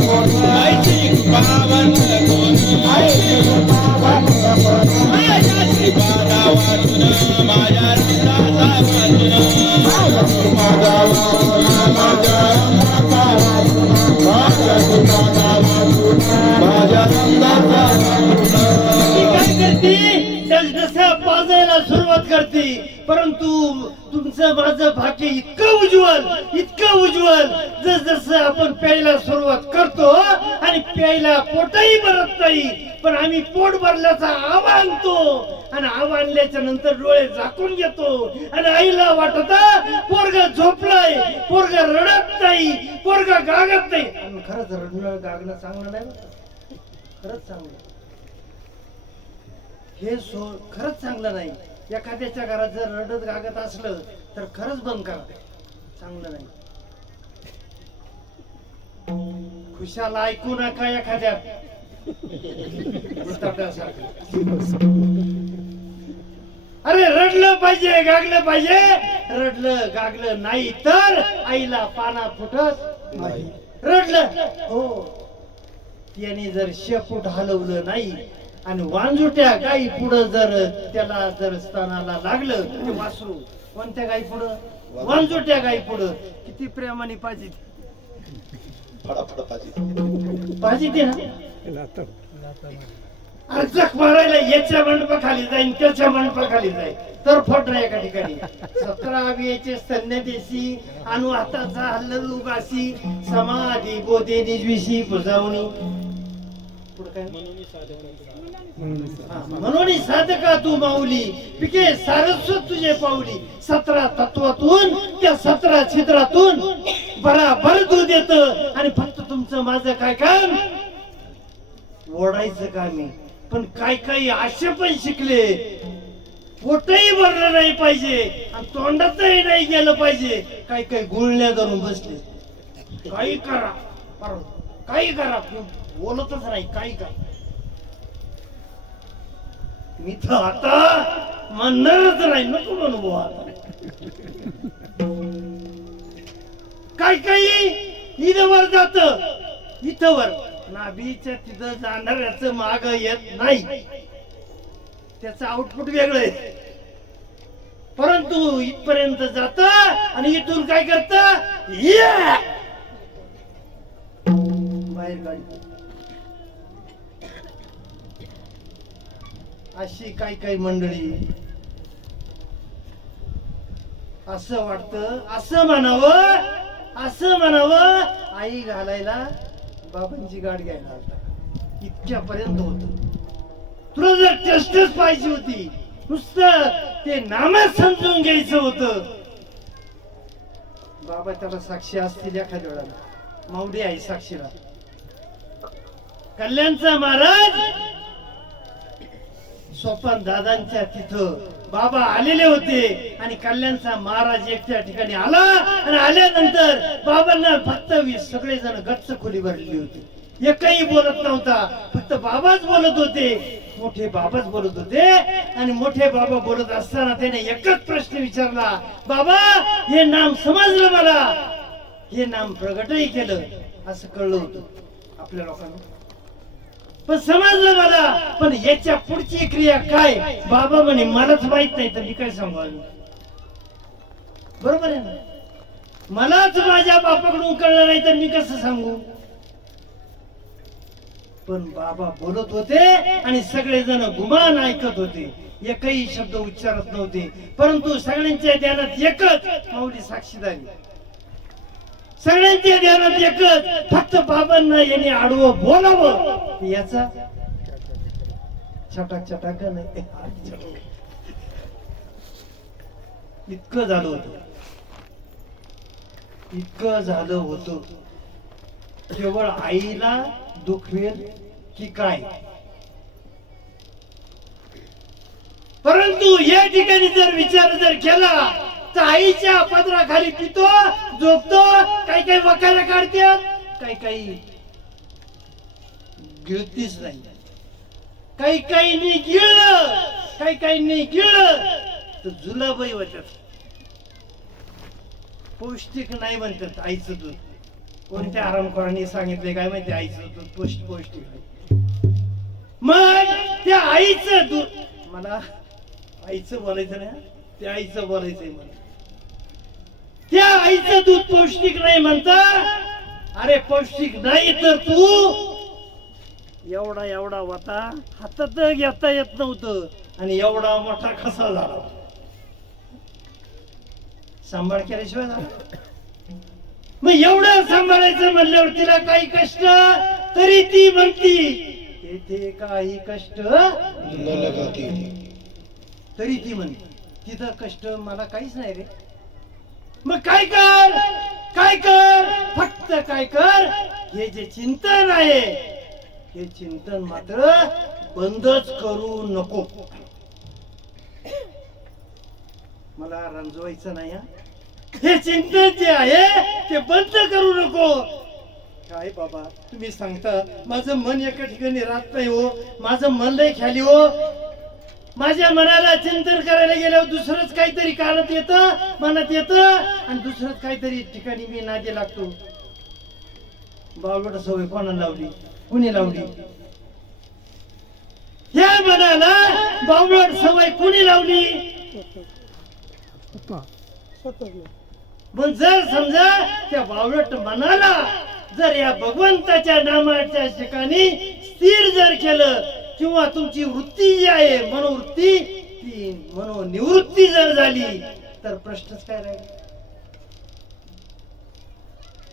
कोण, ऐसी पावन कोण, माझ्या श्रीपादा वाचून, माझ्या रंगाचा वाचून, माझ्या श्रीपादा वाचून, सुरुवात करते, परंतु तुमचं माझं भाग्य इतकं उज्ज्वल जसं आपण प्यायला सुरुवात करतो आणि प्यायला पोटही भरत नाही, पण आम्ही पोट भरल्याचा आव आणतो आणि आव आणल्याच्या नंतर डोळे झाकून घेतो आणि आईला वाटत पोरगा झोपलाय, पोरगा रडत नाही, पोरगा गागत नाही. आणि खरंच रडणं गागणं चांगलं नाही बरं. खरंच चांगलं हे खरंच चांगलं नाही. एखाद्याच्या घरात जर रडत गागत असलं तर खरंच बंद करा, चांगलं नाही. खुशाल ऐकू नका एखाद्या अरे रडलं पाहिजे, गागलं पाहिजे. रडलं गागलं नाही तर आईला पाना फुटत नाही. रडलं हो, त्याने जर शेपूट हलवलं नाही आणि वांजुट्या गाई पुढं जर त्याला जर स्तनाला लागलं ते वासरू, कोणत्या गाई पुढं? वांजुट्या गाई पुढं किती प्रेमाने पाहिजे पाहिजे ना. जख मारायला याच्या मंडपाखाली जाईन, त्याच्या मंडपाखाली जाईल तर फट एका ठिकाणी 17 सन्यादेशी अनु हाताचा हल्ल उगासी समाधी बोधे निजविशी बुजावणी. म्हणून साधका तू माऊली पिके सारस्वत तुझे पाऊली. 17 तत्वातून त्या 17 छिद्रातून बराबर दूध येत आणि फक्त तुमचं माझं काय काम ओढायचं काम आहे. पण काही असे पण शिकले, पोटही भरलं नाही पाहिजे आणि तोंडातही नाही गेलं पाहिजे. काही गुळण्या धरून बसले, काही करा काही करा, बोलतच नाही काही करा. मी तर आता म्हणणारच नाही, नको म्हणू बुवा. काही इथवर जात, इथवर नाभीच्या तिथं जाणाऱ्याच माग येत नाही, त्याचं आउटपुट वेगळं आहे. परंतु इथपर्यंत जात आणि इथून काय करत बाहेर गाडी. अशी काही मंडळी असं वाटतं, असं म्हणावं आई घालायला बाबांची गाडी घ्यायला आलता, इतक्यापर्यंत होत. तुला जर टेस्टच पाहिजे होती, नुसतं ते नाम समजून घ्यायचं होतं. बाबा त्याला साक्षी असतील एखाद्या वेळेला, मावडी आई साक्षीला. कल्याणचा महाराज सोपान दादांच्या तिथं बाबा आलेले होते आणि कल्याणचा महाराज एक त्या ठिकाणी आला आणि आल्यानंतर बाबांना फक्त सगळेजण गच्च खोली भरलेली होती. एकही बोलत नव्हता, फक्त बाबाच बोलत होते, मोठे बाबाच बोलत होते. आणि मोठे बाबा बोलत असताना त्याने एकच प्रश्न विचारला, बाबा हे नाम समजलं मला, हे नाम प्रगटही केलं, असं कळलं होतं आपल्या लोकांना, पण समजलं मला, पण याच्या पुढची क्रिया काय? बाबा म्हणे मलाच माहित नाही, तर मी काय सांगू? बरोबर आहे ना, मलाच माझ्या बापाकडून कळलं नाही तर मी कसं सांगू? पण बाबा बोलत होते आणि सगळेजण गुमान ऐकत होते, एकही शब्द उच्चारत नव्हते. परंतु सगळ्यांच्या ध्यानात एकच माऊली साक्षीदारी, सगळ्यांच्या ध्यानात एकच, फक्त बाबांना यांनी आडवं बोलावं याचा छटाक छटाक नाही. इतकं झालं होतं, केवळ आईला दुखवेल की काय? परंतु या ठिकाणी जर विचार केला तर आईच्या पदराखाली पितो, झोपतो, काही वकाला काढतात, काही गिळतीच नाही, काही नाही गिळलं तर जुलाबाई होतात, पौष्टिक नाही म्हणतात आईचं दूध. कोणत्या आरामखोरांनी सांगितले काय माहिती, आईचं दूध पौष्टिक नाही. मग त्या आईचं दूध, मला आईचं बोलायचं नाही, त्या आईचं बोलायचंय मला, त्या आईचं दूध पौष्टिक नाही म्हणता. अरे पौष्टिक नाही तर तू एवढा होता, हातात घेता येत नव्हतं, आणि एवढा मोठा कसा झाला. सांभाळ केल्याशिवाय झाला. मग एवढं सांभाळायचं म्हणल्यावर तिला काही कष्ट, तरी ती म्हणती येथे काही कष्ट न लगाती. तरी ती म्हणते तिथं कष्ट मला काहीच नाही रे. मग काय कर, काय कर, फक्त काय कर, हे जे चिंतन आहे हे चिंतन मात्र बंदच करू नको. मला रंजवायचं नाही. हे चिंतन जे आहे ते बंद करू नको. काय बाबा तुम्ही सांगता माझं मन एका ठिकाणी राहत नाही हो. माझं मन लय खाली हो. माझ्या मनाला चिंतन करायला गेल्यावर दुसरंच काहीतरी कानात येतं, मनात येतं, आणि दुसरंच काहीतरी ठिकाणी मी नादी लागतो. बावलट सवय कोणाला लावली, कुणी लावली? या मनाला बावलट सवय कुणी लावली? पण जर समजा त्या बावलट मनाला जर या भगवंताच्या नामाच्या ठिकाणी स्थिर जर केलं, किंवा तुमची वृत्ती जी आहे मनोवृत्ती ती मनोनिवृत्ती जर झाली तर प्रश्नच काय राहील?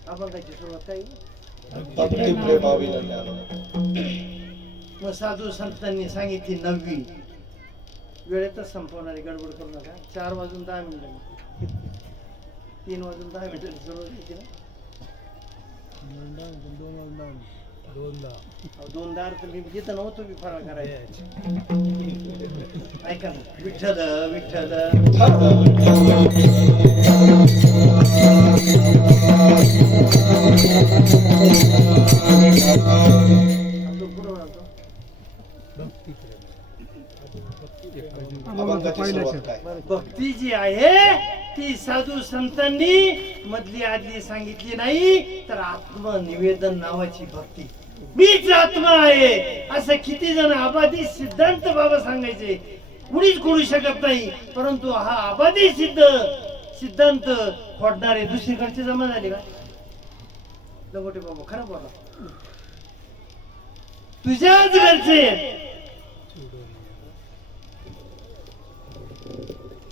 आपण त्याची सुरुवात काय? भक्ती प्रेमाविना. मग साधू संतांनी सांगितली 9वी वेळेतच संपवणारी, गडबड करू नका. 4 वाजून 10 मिनिटं, 3 वाजून 10 मिनिटं सुरुवात केली ना. 2 तर मी जिथं नव्हतो मी फराळ करायचं. ऐका ना, विठ्ठल विठ्ठल भक्ती जी आहे ती साधू संतांनी मधली आदली सांगितली नाही, तर आत्मनिवेदन नावाची भक्ती. मीच आत्मा आहे असं किती जण आबादी सिद्धांत बाबा सांगायचे, कुणीच करू शकत नाही. परंतु हा आबादी सिद्धांत फोडणारे दुसरीकडचे जमा झाले का? लंगोटे बाबा खरं बोला, तुझ्याच घरचे.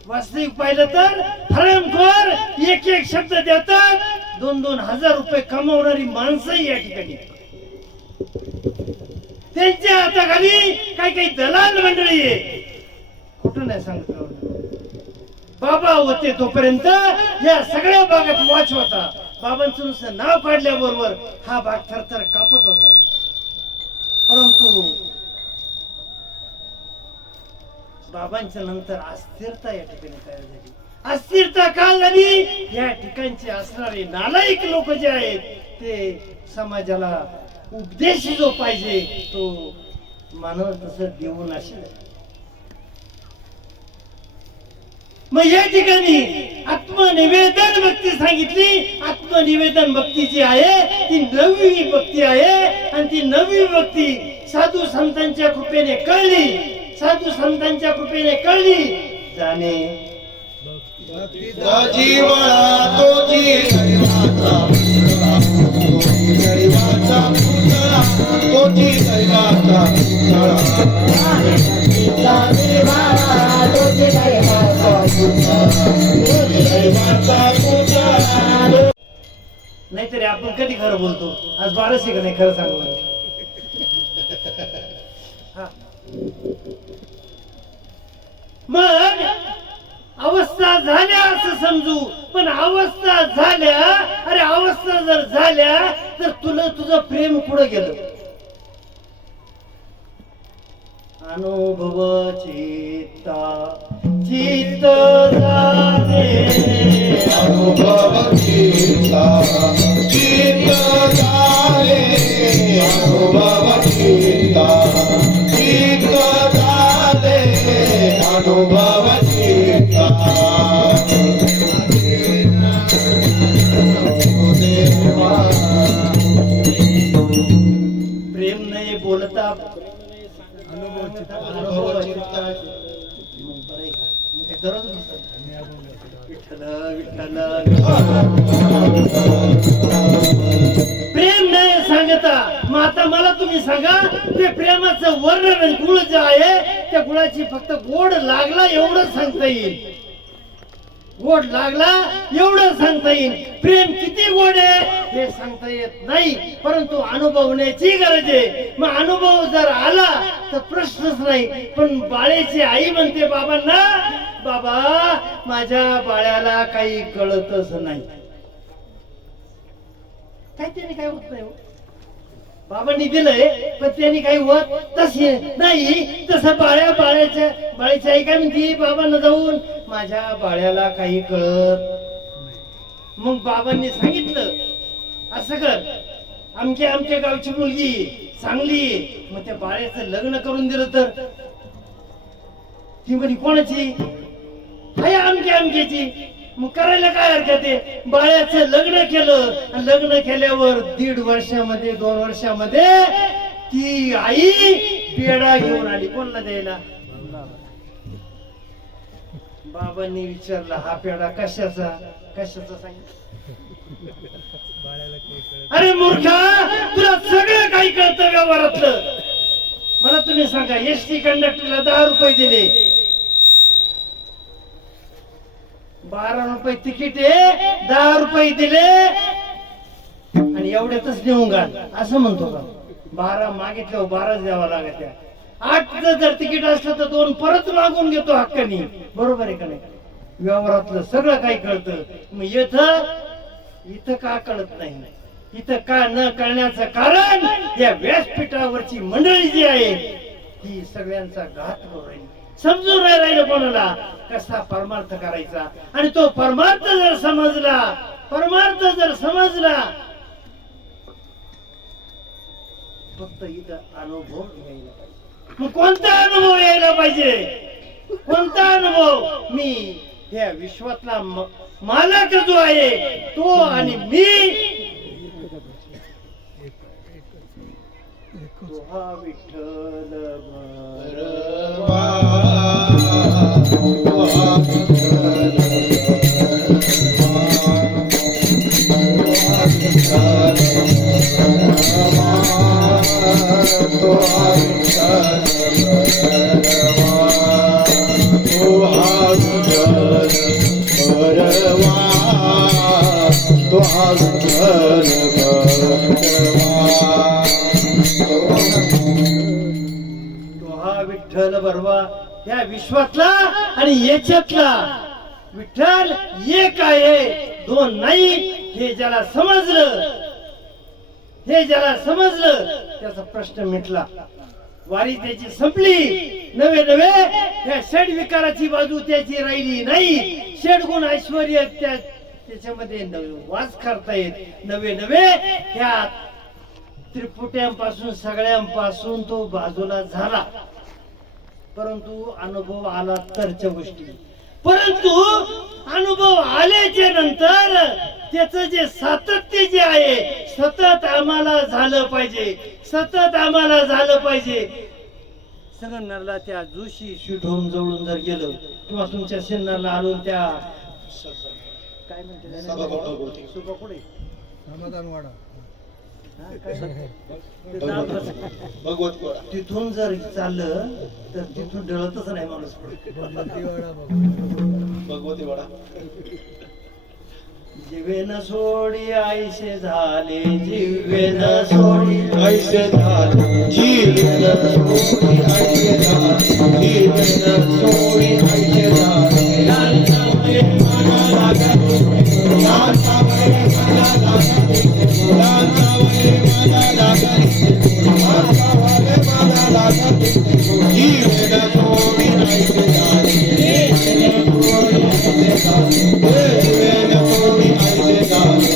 वास्तविक पाहिलं तर हरामखोर एक एक शब्द देतात, 2-2 हजार रुपये कमावणारी माणसं या ठिकाणी. त्यांच्या हाताखाली काही दलाल मंडळी आहे. कुठं नाही सांगत बाबा होते तोपर्यंत या सगळ्या भागात वाच होता. बाबांचं नुसतं नाव काढल्याबरोबर हा भाग थरथर कापत होता. परंतु बाबांच्या नंतर अस्थिरता या ठिकाणी तयार झाली. अस्थिरता का झाली? या ठिकाणचे असणारे नालायक लोक जे आहेत ते समाजाला उपदेश जो पाहिजे तो मानव तसं देऊ नसेल. मग या ठिकाणी आत्मनिवेदन भक्ती सांगितली. आत्मनिवेदन भक्ती जी आहे ती 9वी भक्ती आहे, आणि ती 9वी भक्ती साधू संतांच्या कृपेने कळली. साधू संतांच्या कृपेने कळली. जाणे जीवळा तोची दैवाचा पुतळा, तोची दैवाचा पुतळा, तोची दैवाचा पुतळा. नाहीतरी आपण कधी खरं बोलतो? आज 12 का नाही खरं सांगू. मग अवस्था झाल्या असं समजू, पण अवस्था झाल्या, अरे अवस्था जर झाल्या तर तुझं प्रेम पुढे गेलं. अनुभव चित्ता चित्त झाले, अनुभव चित्ता चित्त झाले, अनुभव चित्ता चित्त झाले, अनुभव चित्ता. प्रेम नाही बोलता विठ्ठल विठ्ठल. प्रेम नाही सांगता. मग आता मला तुम्ही सांगा, ते प्रेमाचं वर्णन आणि गुळ जे आहे त्या गुळाची फक्त गोड लागला एवढं सांगता येईल. गोड लागला एवढं सांगता येईल. प्रेम किती गोड आहे हे सांगता येत नाही, परंतु अनुभवण्याची गरज आहे. मग अनुभव जर आला तर प्रश्नच नाही. पण बाळेची आई म्हणते बाबांना, बाबा माझ्या बाळ्याला काही कळतच नाही. काय त्याने काय होत नाही हो. बाबांनी दिलंय पण त्यांनी काही होत तसे नाही. तसं बाळ्याची आई काय म्हणते बाबांना जाऊन, माझ्या बाळ्याला काही कळत. मग बाबांनी सांगितलं असं कर, आमच्या गावची मुलगी चांगली, मग त्या बाळ्याचं लग्न करून दिलं तर. ती म्हणे कोणाची? हाय आमच्याची. मग करायला काय हरकत आहे? बाळ्याचं लग्न केलं आणि लग्न केल्यावर 1.5 वर्षामध्ये 2 वर्षामध्ये ती आई पेढा घेऊन आली. कोणाला द्यायला? बाबांनी विचारला, हा पेढा कशाचा सांगितलं? अरे मूर्खा, तुला सगळं काही कळतं व्यवहारातलं. मला तुम्ही सांगा, एसटी कंडक्टरला 10 रुपये दिले, 12 रुपये तिकीट आहे, 10 रुपये दिले आणि एवढ्यातच नेऊन घाल असं म्हणतो का? 12 मागितल्यावर 12 द्यावा लागत. 8 जर तिकीट असलं तर 2 परत मागून घेतो हक्कानी. बरोबर आहे का नाही? व्यवहारातलं सगळं काही कळतं. मग इथं का कळत नाही? इथं का न कळण्याचं कारण या व्यासपीठावरची मंडळी जी आहे ती सगळ्यांचा घात करू राहिली. समजून नाही राहिलं कोणाला कसा परमार्थ करायचा. आणि तो परमार्थ जर समजला फक्त इथं अनुभव यायला पाहिजे. मग कोणता अनुभव यायला पाहिजे? कोणता अनुभव? मी या विश्वातला मालक जो आहे तो आणि मी तो हा विठ्ठल भरवा. विठ्ठल बरवा या विश्वातला आणि याच्यातला विठ्ठल एक आहे, 2 नाही. हे ज्याला समजलं त्याचा प्रश्न मिटला. वारी त्याची संपली. नवे या षड विकाराची बाजू त्याची राहिली नाही. षडगुण ऐश्वर्य त्याच्यामध्ये वास करता येत. नवे ह्या त्रिपुट्यांपासून सगळ्यांपासून तो बाजूला झाला. परंतु अनुभव आला तरच्या गोष्टी. परंतु अनुभव आल्याच्या नंतर त्याचं जे सातत्य जे आहे सतत आम्हाला झालं पाहिजे. संगमनेरला त्या जोशी स्वीट होम जवळून जर गेलो किंवा तुमच्या सिन्नरला आलो त्या काय म्हणते सुबा कुठे समाधानवाडा तिथून जर चाललं तर तिथून डळतच नाही माणूस. भगवतीवाडा जीवेन सोडी आईसे झाले, जीवेन सोडी ऐसे झाले, जीवन सोडी ऐसे झाले, जीवन सोडी ऐसे झाले. लांचावळे मला लागले, लांचावळे मला लागले, लांचावळे मला लागले, लांचावळे मला लागले. जीवन सोडी ऐसे झाले, जीवन सोडी ऐसे झाले, जीवन सोडी ऐसे झाले.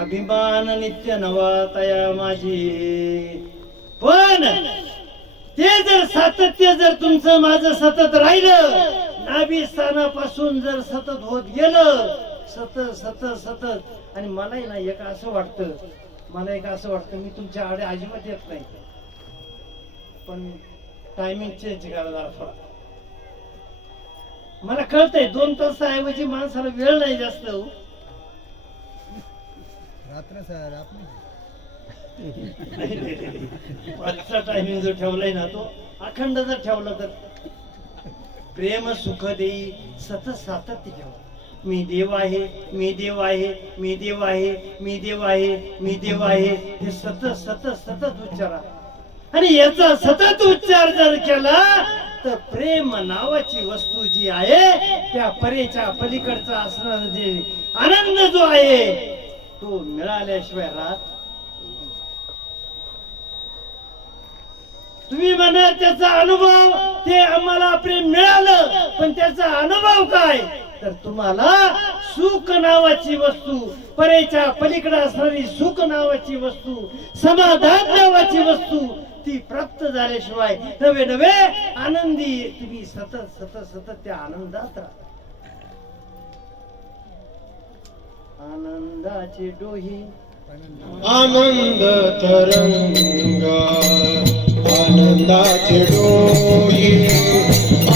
अभिमान नित्य नवा तया माझी. पण ते जर सातत्य जर तुमचं माझं सतत राहिलं, नाभी स्थानापासून जर सतत होत गेलं, सतत आणि मलाही ना एक असं वाटतं मी तुमच्या आडे अजिबात येत नाही, पण टायमिंग चेंज करायला थोडा. मला कळतंय 2 तासाऐवजी माणसाला वेळ नाही जास्त. रात्र सर आपली आजचा टायमिंग जो ठेवलाय ना तो अखंड जर ठेवला तर प्रेम सुख देई सतत सातत्य ठेवा. मी देव आहे, मी देव आहे, मी देव आहे, मी देव आहे, मी देव आहे, हे सतत सतत सतत उच्चारा. आणि याचा सतत उच्चार जर केला तर प्रेम नावाची वस्तू जी आहे त्या परेच्या पलीकडचा असणारा जे आनंद जो आहे तो मिळाल्याशिवाय राहत. तुम्ही म्हणा त्याचा अनुभव ते आम्हाला प्रेम मिळालं पण त्याचा अनुभव काय तर तुम्हाला सुख नावाची वस्तू परेच्या पलीकडे असणारी सुख नावाची वस्तू समाधान नावाची वस्तू ती प्राप्त झाल्याशिवाय नवे नवे आनंदी तुम्ही सतत सतत सतत त्या आनंदात राहा. आनंदाचे डोही आनंद तरंगा आनंदाचे डोळे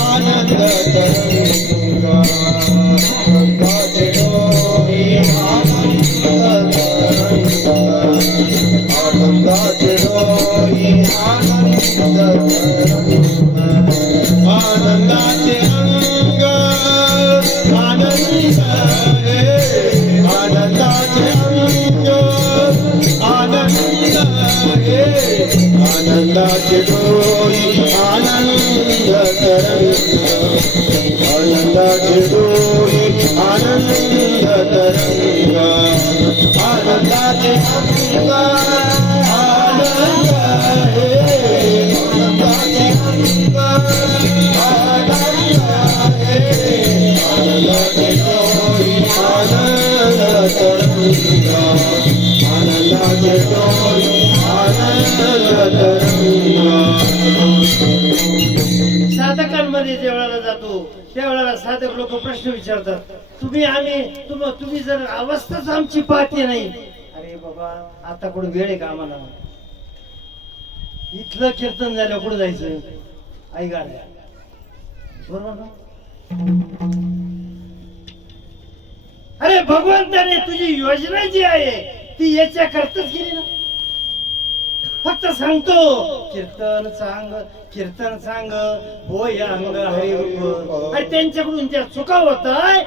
आनंद तरंगा आनंदाचे डोळे आनंद तरंगा आनंदाचे डोळे आनंद तरंगा आनंदाचे अंग आनंद आनंदाचे अंग आनंद आनंदाचे डोळे आनंद तरंग आनंदाचे डोळे आनंद तरंग आनंदाचे अंग आनंद आनंदाचे अंग आनंद आनंदाचे डोळे आनंद तरंग आनंदाचे डोळे साधकांमध्ये ज्या वेळेला जातो त्यावेळेला साधक लोक प्रश्न विचारतात तुम्ही जर अवस्थाच आमची पाहते नाही. अरे बाबा आता कुठं वेळ आहे का आम्हाला इथलं कीर्तन झालं कुठं जायचं आई गाड्या बरोबर ना. अरे भगवंताने तुझी योजना जी आहे ती याच्या करताच केली ना. फक्त सांगतो कीर्तन सांग होय अंग हरिरूप. आणि त्यांच्याकडून ज्या चुका होत आहे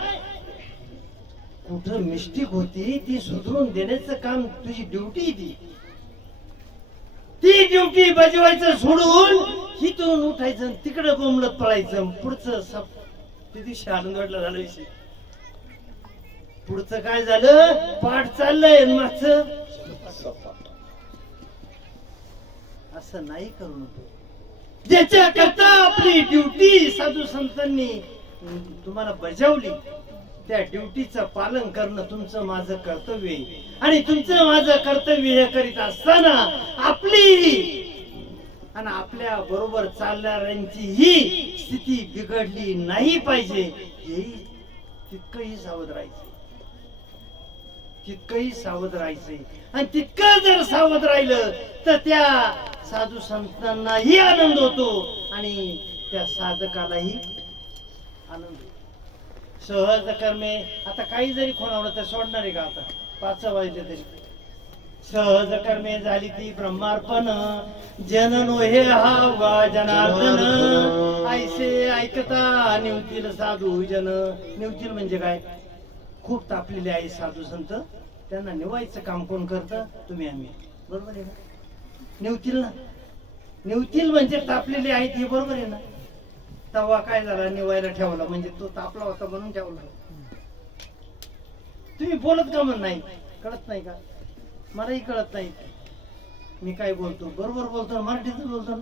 कुठं मिस्टेक होती ती सुधरून देण्याचं काम तुझी ड्युटी ती ड्युटी बजवायचं सोडून हिथून उठायचं तिकडे बोंबलत पळायचं. पुढचं ते दिवशी आनंद वाटला झालं विषय. पुढचं काय झालं पाठ चाललंय मागचं असं नाही करू नको. ज्याच्या करता आपली ड्युटी साधू संतांनी तुम्हाला बजावली त्या ड्युटीचं पालन करणं तुमचं माझं कर्तव्य आहे. आणि तुमचं माझं कर्तव्य हे करीत असताना आपली आणि आपल्या बरोबर चालणाऱ्यांची ही स्थिती बिघडली नाही पाहिजे हेही तितकंही सावध राहायचं. तितकंही सावध राहायचंय. आणि तितकं जर सावध राहिलं तर त्या साधू संतांनाही आनंद होतो आणि त्या साधकालाही आनंद. सहज कर्मे आता काही जरी खोणावलं तर सोडणार आहे का आता 5 वाजले तरी. सहज कर्मे झाली ती ब्रह्मार्पण जननो हे हा जनार्दन ऐसे ऐकता निवतील साधू जन. निवतील म्हणजे काय खूप तापलेले आहे साधू संत त्यांना निवायचं काम कोण करतं तुम्ही आम्ही बरोबर आहे ना. निवतील ना निवतील म्हणजे तापलेले आहेत हे बरोबर आहे ना. तवा काय झाला निवायला ठेवला म्हणजे तो तापला होता म्हणून ठेवला. तुम्ही बोलत का म्हण नाही कळत नाही का मलाही कळत नाही मी काय बोलतो बरोबर बोलतो मराठीतच बोलतो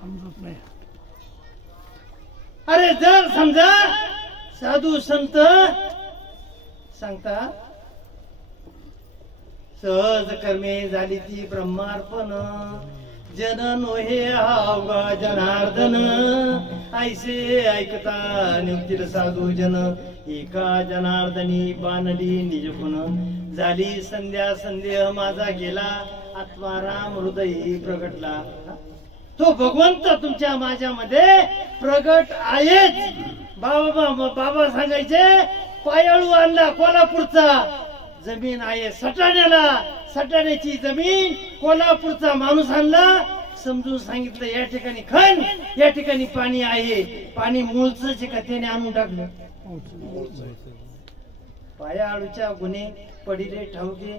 समजत नाही. अरे जर समजा साधू संत सांगता सहज कर्मे झाली ती ब्रह्मार्पण जननो हे हा जनार्दन ऐसे ऐकता निवतील साधू जन एका जनार्दनी बाणली निजपुन झाली संध्या संदेह माझा गेला आत्माराम हृदयी प्रगटला. तो भगवंत तुमच्या माझ्यामध्ये प्रगट आहेच. बाबा सांगायचे पायाळू आणला कोल्हापूरचा जमीन आहे सटाण्याला सटाण्याची जमीन कोल्हापूरचा माणूस आणला, समजून सांगितलं या ठिकाणी खण, या ठिकाणी पाणी आहे, पाणी मूळच का त्याने आणून टाकलं. पाया आळूच्या गुन्हे पडिले ठाऊके,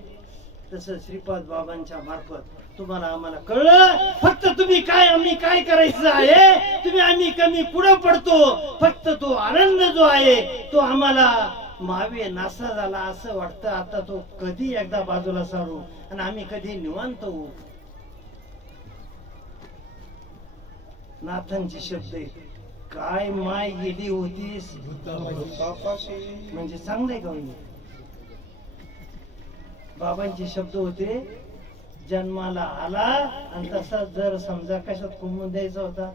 तसं श्रीपाद बाबांच्या मार्फत तुम्हाला आम्हाला कळलं. फक्त तुम्ही काय आम्ही काय करायचं आहे, तुम्ही आम्ही कमी पुढे पडतो, फक्त तो आनंद जो आहे तो आम्हाला मावे नासा झाला असं वाटतं. आता तो कधी एकदा बाजूला सारू आणि आम्ही कधी निवांत होऊ. नाथांचे शब्द आहेत, काय माय गेली होतीस म्हणजे चांगलंय का म्हणजे. बाबांचे शब्द होते, जन्माला आला आणि तसा जर समजा कशात कुंभून द्यायचा होता,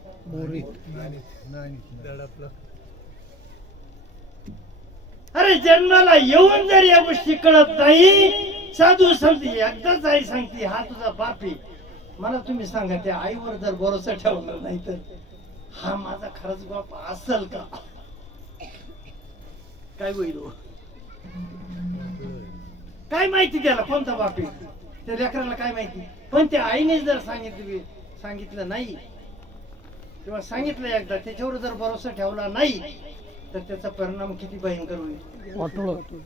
अरे जन्माला येऊन जर या गोष्टी कळत नाही, साधू सांगते एकदाच आई सांगते हा तुझा बाप आहे. मला तुम्ही सांगा त्या आईवर जर भरोसा ठेवला नाही तर हा माझा खरंच बाप असेल का, काय होईल हो? काय माहिती त्याला कोणता बाप आहे, त्या लेकराला काय माहिती. पण त्या आईने जर सांगितलं नाही किंवा सांगितलं एकदा, त्याच्यावर जर भरोसा ठेवला नाही तर त्याचा परिणाम किती भयंकर होईल.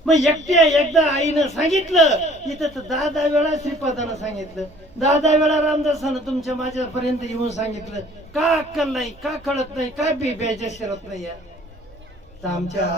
मग एकदा आईनं सांगितलं इथं तर 10 वेळा श्रीपादानं सांगितलं, 10 वेळा रामदासानं तुमच्या माझ्यापर्यंत येऊन सांगितलं. का अक्कल नाही, का कळत नाही, काय बेब्याच्या शिरत नाही या तर आमच्या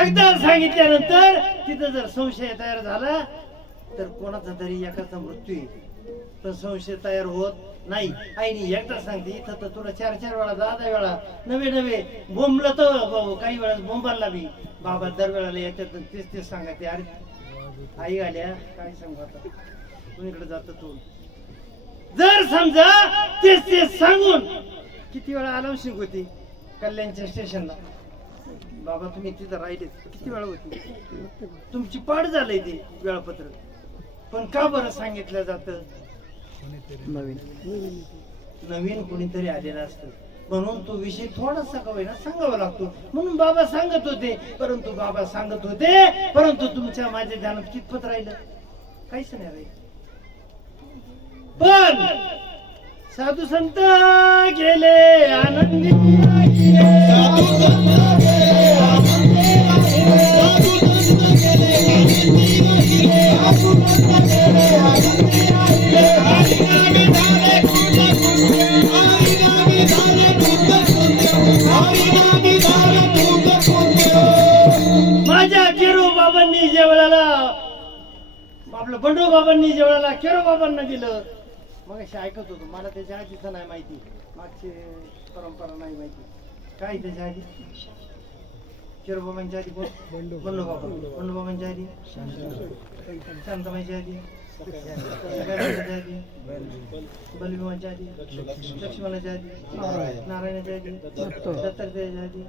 एकदा सांगितल्यानंतर तिथं जर संशय तयार झाला तर कोणाचा तरी एकाचा मृत्यू येईल, पण संशय तयार होत नाही. आईने एकदा सांगते इथं तर तुला 4 वेळा 10 वेळा नवे बोंबलं तर काही वेळेस बोंबाला बी बाबा दरवेळेला येतात तेच सांगायचे. अरे आई आल्या काय सांगू आता, कुणीकडे जात तू. जर समजा तेच सांगून किती वेळा अलाउन्सिंग होती कल्याणच्या स्टेशनला, बाबा तुम्ही तिथं राहिले किती वेळा होती, तुमची पाठ झालंय ते वेळापत्रक, पण का बरं सांगितलं जातं, नवीन कोणीतरी आलेला असतं म्हणून तो विषय थोडासा का होईना सांगावा लागतो. म्हणून बाबा सांगत होते, परंतु तुमच्या माझ्या ध्यानात कितपत राहिलं, काहीच नाही राहिलं. पण साधू संत गेले आनंदी, माझ्या केरो बाबांनी ज्या वेळेला आपलं बंडू बाबांनी ज्या वेळेला केरो बाबांना दिलं, मग अशी ऐकत होतो, मला त्याच्या आधीचं नाही माहिती, मागची परंपरा नाही माहिती. काय त्याच्या आधी केरो बाबांच्या आधी बंडू बाबांच्या आधी शांताबाईच्या आधी आधी बलभीमाच्या आधी लक्ष्मणाच्या आधी नारायणाच्या आधी दत्तात्रयाच्या आधी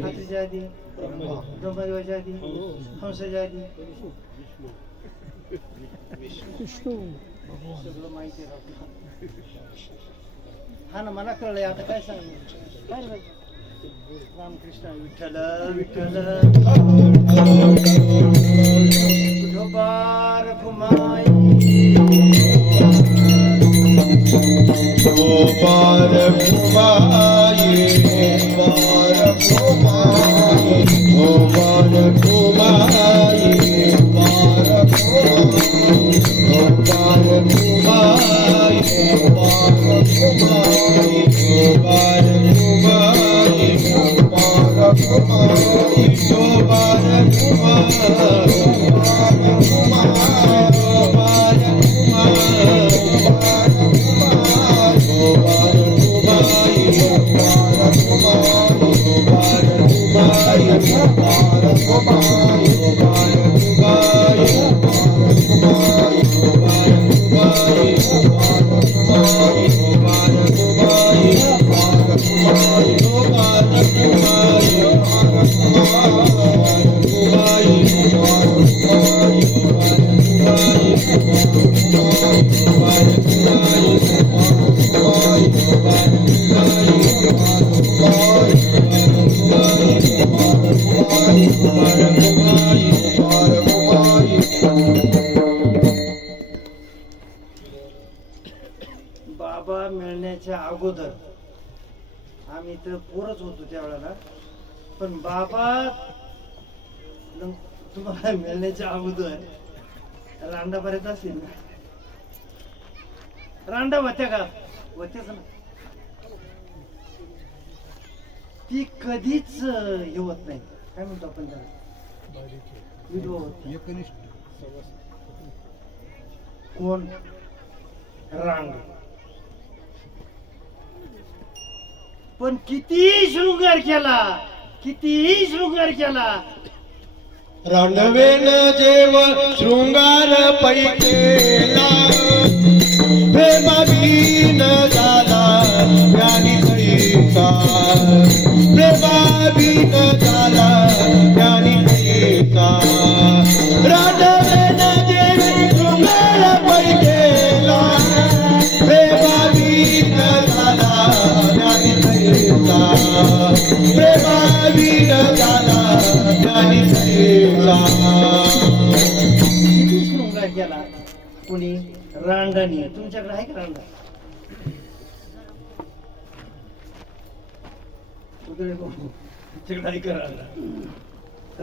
हातीच्या आधी ब्रह्मदेवाच्या आधी हंसाच्या आधी सगळं माहिती आहे. हा ना मला कळलंय आता काय सांग काय रामकृष्ण विठ्ठल विठ्ठल गोपार कुमाई गोपार कुमाई गोपार कुमाई गोपार कुमाई गोपार कुमाई गोपार कुमाई बाबा मिळण्याच्या अगोदर आम्ही तर पोरच होतो त्यावेळेला, पण बाबा तुम्हाला मिळण्याच्या अगोदर रांडा बऱ्याच असेल ना? रांडा होत्या का? होत्याच ना. ती कधीच हे होत नाही, काय म्हणतो आपण त्याला, विधवा होत नाही. कोण? रांग. पण किती शृंगार केला, कितीही शृंगार केला, रांडवेन जेव शृंगार पैकेला प्रेमाधीन झाला ज्ञानी कैसा प्रेमाधीन झाला ज्ञानी कैसा रांडवेन जेव शृंगार पैकेला प्रेमाधीन झाला ज्ञानी कैसा प्रेमाधीन झाला ज्ञानी कैसा. किती शृंगार केला कुणी? रांडानी. तुमच्याकडे आहे का रांडा? तुमच्याकडे आहे का रांडा?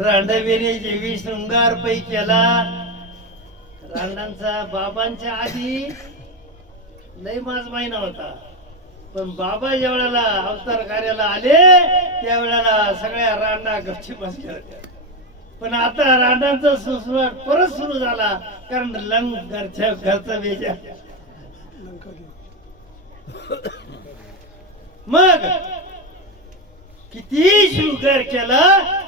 रांडावेने जेवी शृंगार पै केला. रांडांचा बाबांच्या आधी लय माज महिना होता, पण बाबा ज्या वेळेला अवतार कार्याला आले त्यावेळेला सगळ्या रांडा गपची बसल्या होत्या. पण आता रांडांचा सुसवाट परत सुरू झाला, कारण लंग घरचा बेजा. मग किती शृंगार केला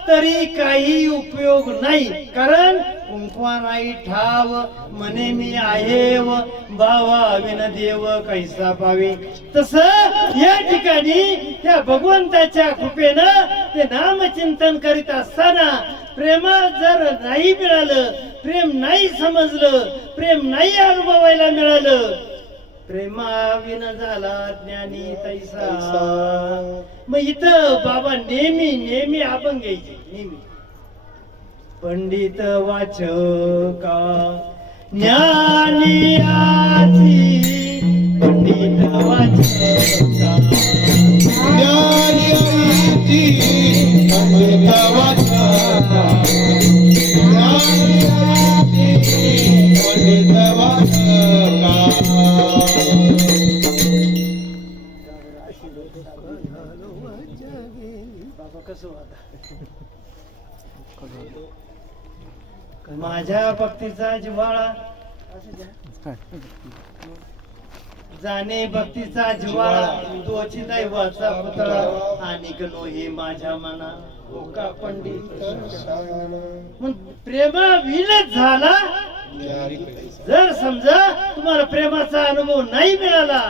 तरी काही उपयोग नाही, कारण कुंकवा नाही ठाव म्हणे मी आहे व भावा विन देव कैसा पावे. तस या ठिकाणी त्या भगवंताच्या कृपेनं ते नामचिंतन करीत असताना प्रेमा जर नाही मिळालं, प्रेम नाही समजलं, प्रेम नाही अनुभवायला मिळालं, प्रेमाविन झाला ज्ञानी तैसा. मग इथं बाबा नेहमी नेहमी आपण घ्यायचे, नेहमी पंडित वाचका ज्ञानी आची, पंडित वाचका ज्ञानी आची, पंडित वाचका ज्ञानी आची, पंडित वाचका. बाबा कसं होता? माझ्या भक्तीचा जिव्हाळा जाणे, भक्तीचा जिव्हाळा तोची दैवाचा पुतळा, आणि नो हे माझ्या मना हो का पंडित. मग प्रेमा विनच झाला. जर समजा तुम्हाला प्रेमाचा अनुभव नाही मिळाला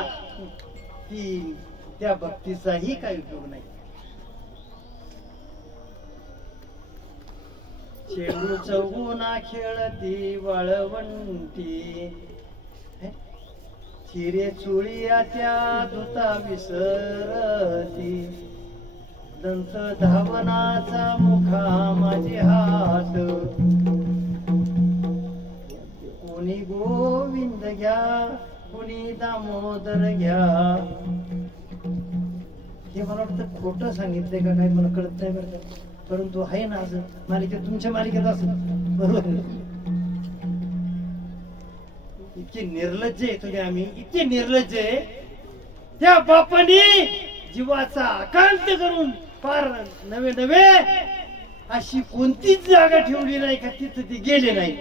की त्या भक्तीचाही काही उपयोग नाही. चेंडू चौगुना खेळती वाळवंटी, चिरे चुळिया त्या धुता विसरती, दंत धावनाचा मुखा माझे हात, कोणी गोविंद घ्या कोणी दामोदर घ्या. हे मला वाटतं खोटं सांगितलंय का काय मला कळत नाही बरं, परंतु आहे ना असं मालिकेत, तुमच्या मालिकेत असं बरोबर. इतके निर्लज्ज आहे तुम्ही, आम्ही इतके निर्लज्ज आहे त्या बापाने जीवाचा आकांत करून फार नवे नवे अशी कोणतीच जागा ठेवली नाही का तिथं ते गेले नाही.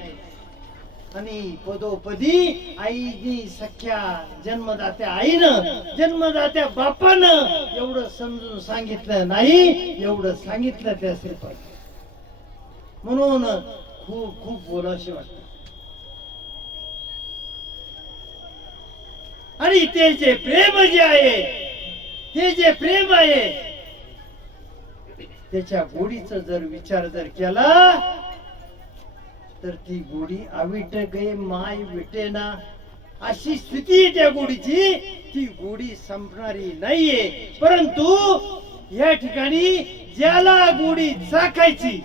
आणि पदोपदी आईनी सख्या जन्मदात्या आईनं जन्मदात्या बापानं एवढं समजून सांगितलं नाही, एवढं सांगितलं त्या श्रीपाद. म्हणून खूप खूप बोलावशी वाटत. आणि ते जे प्रेम जे आहे, ते जे प्रेम आहे, त्याच्या गोडीचा जर विचार जर केला तर ती गोडी अविट गे माय विटेना अशी स्थिती त्या गोडीची. ती गोडी संपणारी नाहीये. परंतु या ठिकाणी ज्याला गोडी चाकायची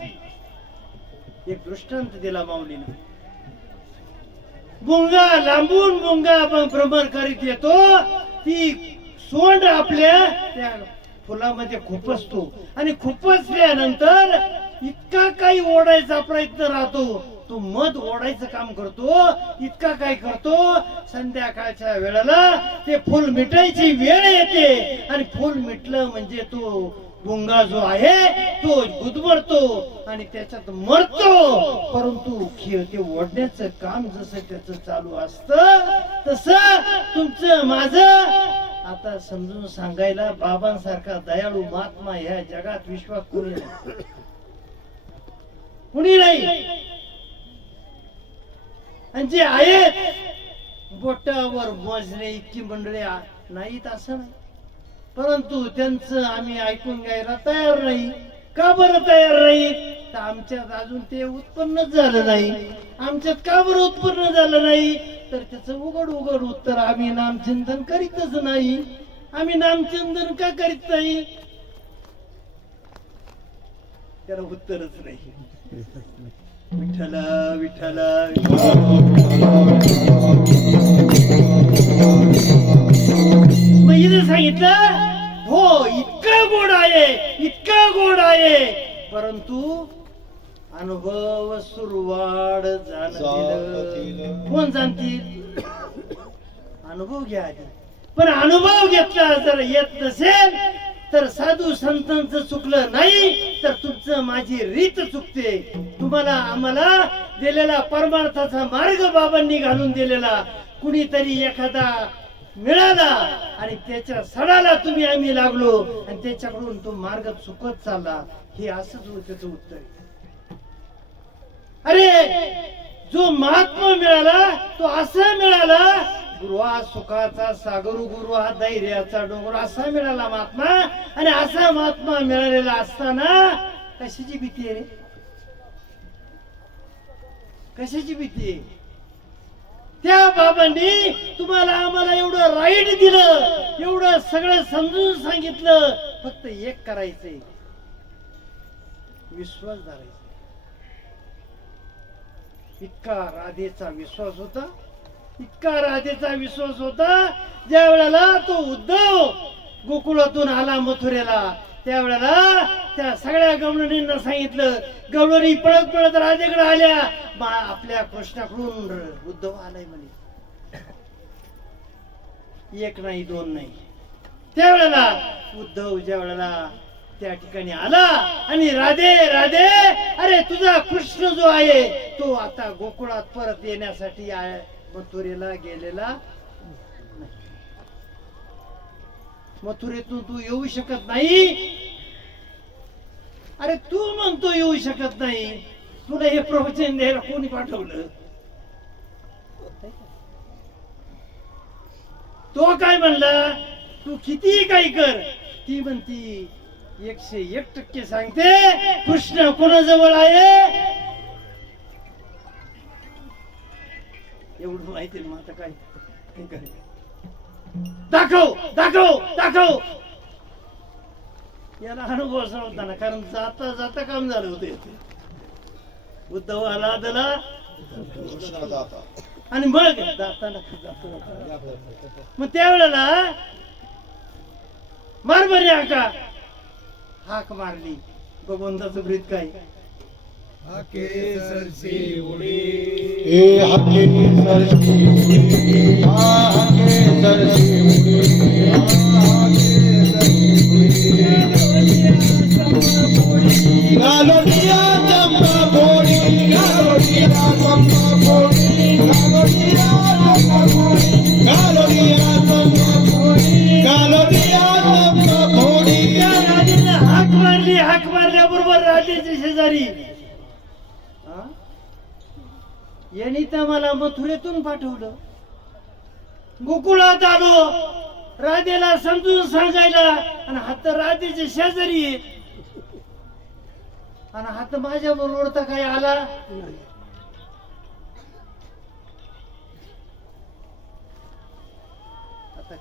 एक दृष्टांत दिला माऊलीनं. मुंगा लांबून मुंगा भ्रमण करीत येतो, ती सोंड आपल्या त्या फुलामध्ये खुपसतो आणि खुपसल्यानंतर इतका काही ओढायचा प्रयत्न राहतो, तो मध ओढायचं काम करतो. इतका काय करतो, संध्याकाळच्या वेळेला ते फुल मिटायची वेळ येते आणि फुल मिटलं म्हणजे तो भुंगा जो आहे तो गुदमरतो आणि त्याच्यात मरतो. परंतु ते ओढण्याचं काम जसं त्याचं चालू असतं तसं तुमचं माझं आता समजून सांगायला बाबांसारखा दयाळू महात्मा ह्या जगात विश्वास कुणी नाही. आणि जे आहेत बोटावर मोजणे इतकी मंडळी नाहीत असं नाही. परंतु त्यांचं आम्ही ऐकून घ्यायला तयार नाही. का बरं तयार नाही? तर आमच्यात अजून ते उत्पन्नच झालं नाही. आमच्यात का बरं उत्पन्न झालं नाही? तर त्याचं उघड उघड उत्तर आम्ही नामचिंतन करीतच नाही. आम्ही नामचिंतन का करीत नाही? त्याला उत्तरच नाही. विठ्ठला विठ्ठला मग इथं सांगितलं हो इतका गोड आहे, इतका गोड आहे, परंतु अनुभव सुरुवाड जाणतील. कोण जाणतील? अनुभव घ्या आधी. पण अनुभव घेतला जर येत नसेल तर साधू संतांचं चुकलं नाही तर तुमचं माझी रीत चुकते. तुम्हाला आम्हाला दिलेला परमार्थाचा मार्ग बाबांनी घालून दिलेला कुणीतरी एखादा मिळाला आणि त्याच्या सडाला तुम्ही आम्ही लागलो आणि त्याच्याकडून तो मार्ग चुकत चालला. हे असंच त्याचं उत्तर. अरे जो महात्मा मिळाला तो असा मिळाला, गुरु हा सुखाचा सागर, गुरु हा धैर्याचा डोंगर, असा मिळाला महात्मा. आणि असा महात्मा मिळालेला असताना कशाची भीती आहे? कशाची भीती आहे? त्या बाबांनी तुम्हाला आम्हाला एवढं राईट दिलं, एवढं सगळं समजून सांगितलं. फक्त एक करायचंय, विश्वास धरायचा. इतका राधेचा विश्वास होता, इतका राधेचा विश्वास होता. ज्या वेळेला तो उद्धव गोकुळातून आला मथुरेला, त्यावेळेला त्या सगळ्या गवळणींना सांगितलं. गवळणी पळत पळत राधेकडे आल्या. आपल्या कृष्णाकडून उद्धव आलाय म्हणे. एक नाही दोन नाही. त्यावेळेला उद्धव ज्या वेळेला त्या ठिकाणी आला आणि राधे राधे, अरे तुझा कृष्ण जो आहे तो आता गोकुळात परत येण्यासाठी मथुरेला गेलेला नाही. मथुरेतून तू येऊ शकत नाही. अरे तू म्हणतो येऊ शकत नाही, तुला हे प्रवचन द्यायला कोणी पाठवलं? तो काय म्हणला, तू किती काही कर. ती म्हणती 101% सांगते कृष्ण कोणाजवळ आहे एवढं माहिती. मग आता काय दाखव दाखव दाखव. याला अनुभव असा होता ना, कारण जाता जाता काम झालं होतं. उद्धव आला त्याला आणि मग जाताना मग त्यावेळेला मार बरी आका हाक मारली. भगवंताचं ब्रीत काय हाके सरसी उडी, हाके सरसी उडी, हाके केसरची मुडी गालोडिया चंपा फोडी गालोडिया चंपा फोडी गालोडिया चंपा फोडी गालोडिया चंपा फोडी गालोडिया चंपा फोडी त्या राजाने हाक मारल्याबरोबर राजाचे शेजारी हा? यांनी तर मला मथुरेतून पाठवलं, गोकुळात आलो राजाला समजून सांगायला, आणि हात राजाचे शेजारी आहे, आणि हात माझ्या बरोबर तर काय आला. आता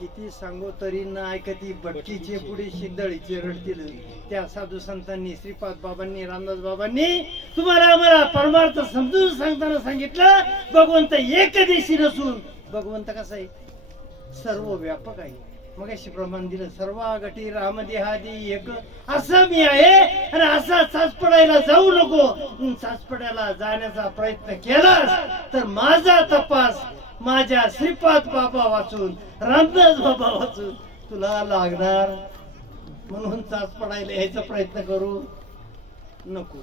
किती सांगू तरी ना ऐकती, भटकीचे पुढे शिंदळीचे रडतील. त्या साधू संतांनी, श्रीपाद बाबांनी, रामदास बाबांनी तुम्हाला आम्हाला परमार्थ समजून सांगताना सांगितलं, भगवंत एकदेशी नसून भगवंत कसा आहे, सर्व व्यापक आहे. मग अशी प्रमाण दिलं, सर्व गटी रामदेहादी एक असं मी आहे. आणि असा साचपडायला जाऊ नको. साचपड्याला जाण्याचा प्रयत्न केलास तर माझा तपास माझ्या श्रीपाद बाबा वाचून, रामदास बाबा वाचून तुला लागणार. म्हणून साचपडायला यायचा प्रयत्न करू नको.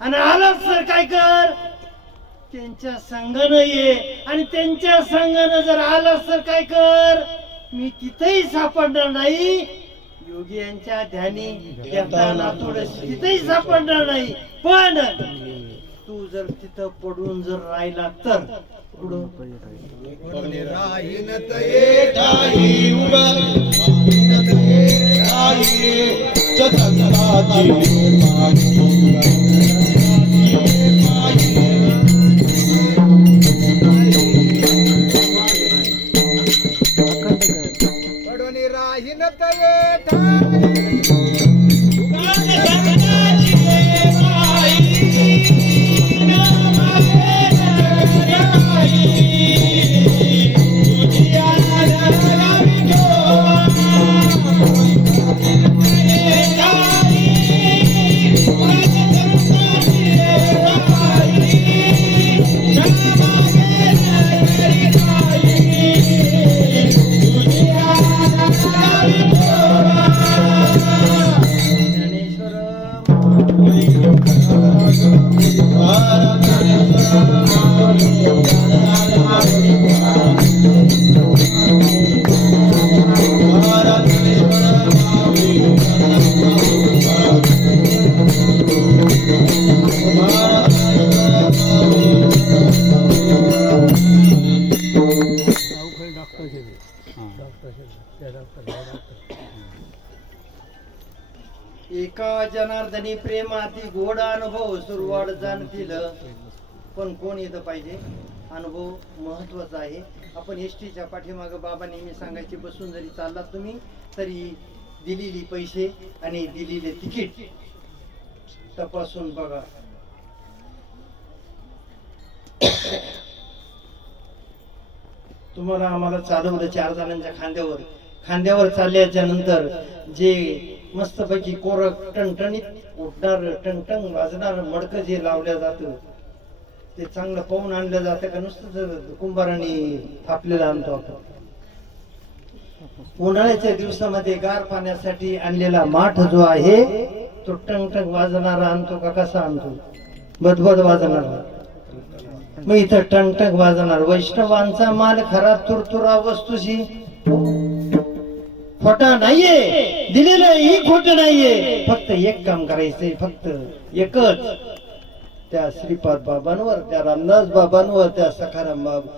आणि आलाच तर काय कर, त्यांच्या संघानं ये. आणि त्यांच्या संघानं जर आलास तर काय कर, मी तिथेही सापडणार नाही. योगी यांच्या ध्यानी घेताना थोडं तिथेही सापडणार नाही. पण तू जर तिथं पडून जर राहिला तर पुढं राहीन तये ठाई उभा राहीन तये ठाई चतंत्राची पडून राहीन तये ठाई एका जनार्दनी प्रेमाती गोड अनुभव सुरुवात जाणतील. पण कोण येतं पाहिजे, अनुभव महत्वाचा आहे. आपण एसटीच्या पाठीमागं बाबा नेहमी सांगायचे, बसून जरी चाललात तुम्ही तरी दिलेली पैसे आणि दिलेले तिकीट तपासून बघा. तुम्हाला आम्हाला चालवलं 4 जणांच्या खांद्यावर चालल्याच्या नंतर जे मस्तपैकी कोरक टणटणीत उठणार, टणटण वाजणार मडकं जे लावल्या जातं ते चांगलं पाहून आणलं जातं का नुसतं कुंभारांनी थापलेलं आणतो आपण. उन्हाळ्याच्या दिवसामध्ये गार पाण्यासाठी आणलेला माठ जो आहे तो टंगटंग वाजणारा आणतो का कसा आणतो, बदबद वाजणारा. मग इथं टंगटंग वाजणार. वैष्णवांचा माल खरा तुरतुरा वस्तूशी खोटा नाहीये, दिलेलं ही खोट नाहीये. फक्त एक काम करायचंय, फक्त एकच, त्या श्रीपाद बाबांवर, त्या रामदास बाबांवर, त्या सखाराम बाबा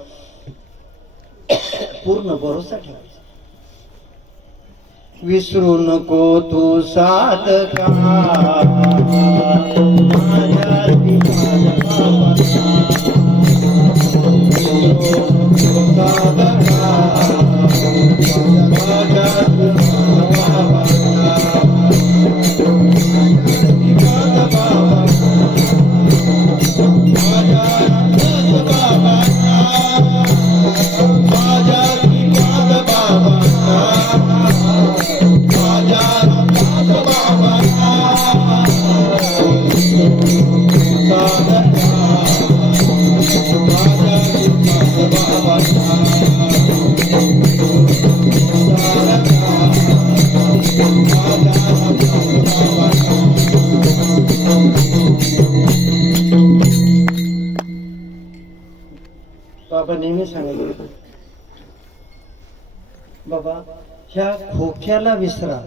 पूर्ण भरोसा ठेवायचा. विसरू नको तू साधका माझ्या श्रीपाद बाबा नेहमी सांगायचे, बाबा ह्या खोक्याला विसरा.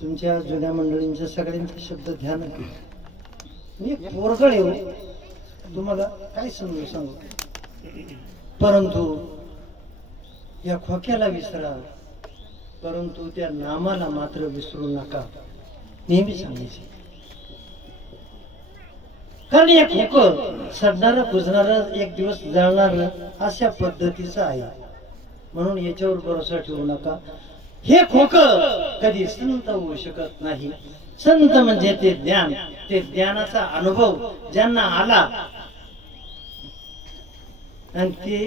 तुमच्या जुन्या मंडळींचे सगळ्यांचे शब्द ध्यान आहे. मी पोरगळ येऊ तुम्हाला काय समजू सांगू, परंतु या खोक्याला विसरा, परंतु त्या नामाला मात्र विसरू नका, नेहमी सांगायचे. कारण हे खोकं सडणारं कुजणारं एक दिवस जळणारं अशा पद्धतीचं आहे, म्हणून याच्यावर भरोसा ठेवू नका. हे खोकं कधी संत होऊ शकत नाही. संत म्हणजे ते ज्ञान, ते ज्ञानाचा अनुभव ज्यांना आला आणि ते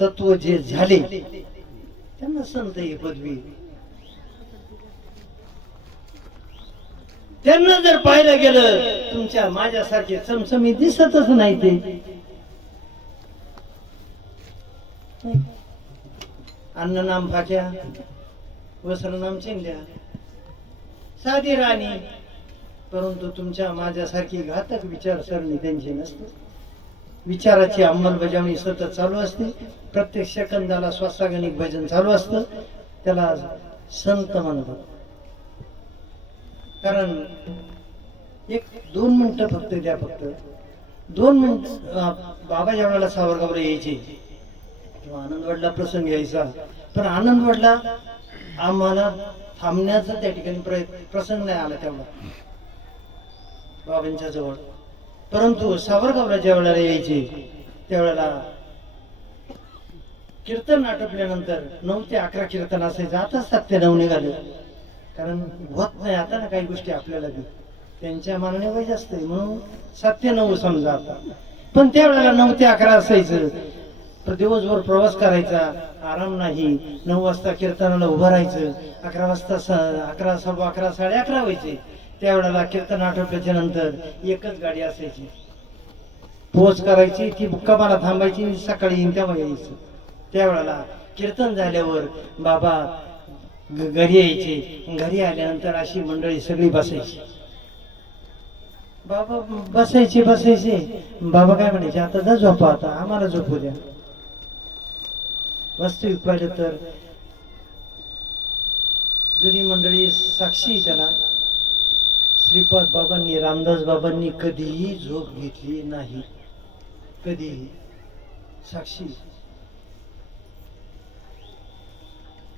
तत्व जे झाले त्यांना संत ही पदवी. त्यांना जर पाहिलं गेलं तुमच्या माझ्यासारखे चमचमी दिसतच नाही ते. अन्न नाम फाक्या, वस्त्र नाम चिंध्या, साधी राणी, परंतु तुमच्या माझ्यासारखी घातक विचारसरणी त्यांची नसते. विचाराची अंमलबजावणी सतत चालू असते, प्रत्येक सेकंदाला श्वासागणिक भजन चालू असतं. त्याला संत म्हणतात. कारण एक 2 मिनिटं फक्त द्या, फक्त 2 मिनिट. बाबा ज्या वेळेला सावरगावला यायचे किंवा आनंदवाडला प्रसंग यायचा, पण आनंदवाडला आम्हाला थांबण्याचा त्या ठिकाणी प्रसंग नाही आला तेवढा बाबांच्या जवळ. परंतु सावरगावला ज्या वेळेला यायचे त्यावेळेला कीर्तन आटोपल्यानंतर 9 ते 11 कीर्तन असायचं. आता 7 ते 9 निघाले, कारण होत नाही आता ना काही गोष्टी आपल्याला बी. त्यांच्या मानाने वय जास्त आहे म्हणून 7 ते 9 समजा आता. पण त्यावेळेला 9 ते 11 असायचं. दिवसभर प्रवास करायचा, आराम नाही. 9 वाजता कीर्तनाला उभं राहायचं, 11 वाजता 11, सव्वा 11, 11:30 व्हायचे. त्यावेळेला कीर्तन आटोपल्याच्या नंतर एकच गाडी असायची, पोच करायची, ती मुक्कामाला थांबायची, सकाळी येईन तेव्हा यायचं. त्यावेळेला कीर्तन झाल्यावर बाबा घरी यायचे. घरी आल्यानंतर अशी मंडळी सगळी बसायची. बाबा बसायचे. बाबा काय म्हणायचे, आता जा झोपा, आता आम्हाला झोपू द्या. वास्तविक पाहिलं तर जुनी मंडळी साक्षी त्याला. श्रीपाद बाबांनी, रामदास बाबांनी कधीही झोप घेतली नाही, कधीही. साक्षी.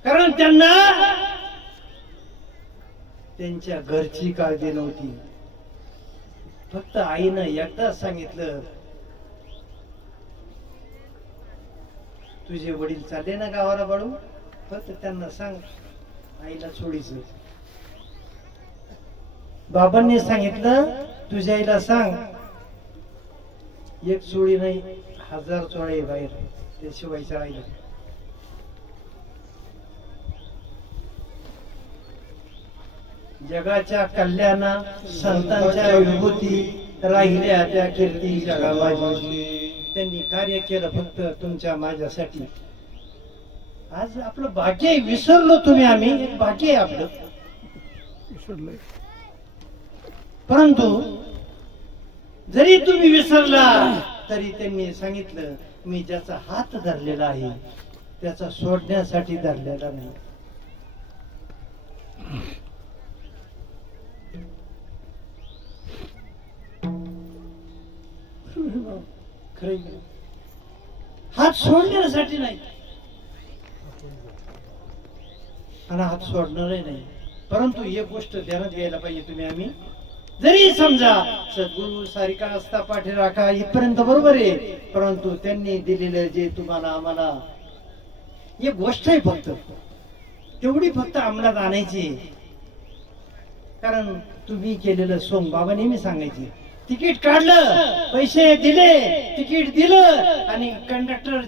कारण त्यांना त्यांच्या घरची काळजी नव्हती. फक्त आईनं एकदाच सांगितलं, तुझे वडील चालले ना गावाला बाळू, फक्त त्यांना सांग आईला सोडीच. बाबांनी सांगितलं, तुझ्या आईला सांग एक चोळी नाही 1000 चोळे बाहेर ते शिवायच्या आईला. जगाच्या कल्याणा संतांच्या विभूती राहिल्या त्या कीर्ती जगाबाजी. त्यांनी कार्य केलं फक्त तुमच्या माझ्यासाठी. आज आपलं भाग्य विसरलो तुम्ही, आम्ही एक भाग्य आहे आपलं. परंतु जरी तुम्ही विसरला तरी त्यांनी सांगितलं, मी ज्याचा हात धरलेला आहे त्याचा सोडण्यासाठी धरलेला नाही. खरं हात सोडण्यासाठी नाही आणि हात सोडणारही नाही. परंतु एक गोष्ट ध्यानात घ्यायला पाहिजे तुम्ही, आम्ही जरी समजा सद्गुरू सारिका असता पाठी राखा इथपर्यंत बरोबर आहे, परंतु त्यांनी दिलेलं जे तुम्हाला आम्हाला एक गोष्ट आहे फक्त तेवढी फक्त अंमलात आणायची. कारण तुम्ही केलेलं सोंग बाबा नेहमी सांगायचे, तिकीट काढलं, पैसे दिले, तिकीट दिलं आणि कंडक्टर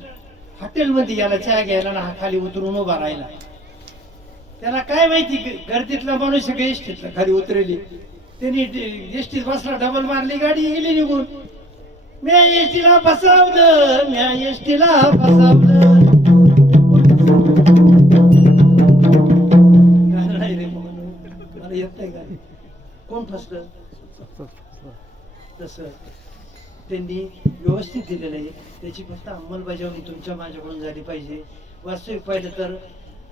हॉटेलमध्ये याला चहा घ्यायला ना खाली उतरून उभा राहिला. त्याला काय माहिती गर्दीतला माणूस एसटीतला खाली उतरली, त्यांनी एसटीत बसला, डबल मारली, गाडी गेली निघून. म्या एसटीला फसावलं, म्या एसटीला फसावलं. नाही रे मला येत नाही गाडी. कोण फसलं तस त्यांनी व्यवस्थित दिलेलं आहे. त्याची फक्त अंमलबजावणी तुमच्या माझ्याकडून झाली पाहिजे. वास्तविक पाहिलं तर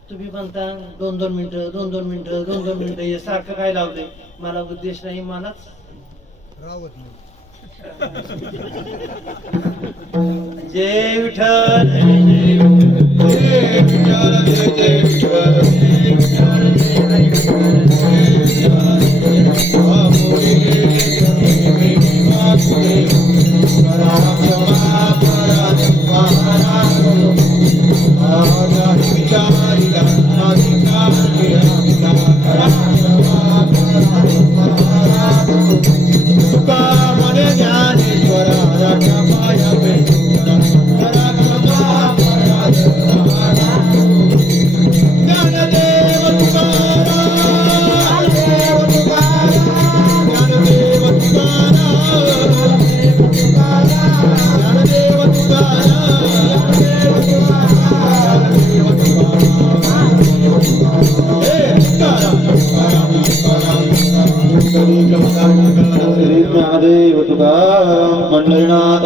तुम्ही म्हणता 2-2 मिनिटं 2-2 मिनिटं 2-2 मिनिटं हे सारखं काय लावलंय. मला उद्देश नाही, मलाच जय विठ्ठल. ज्ञानदेव तुकाराम पंढरीनाथ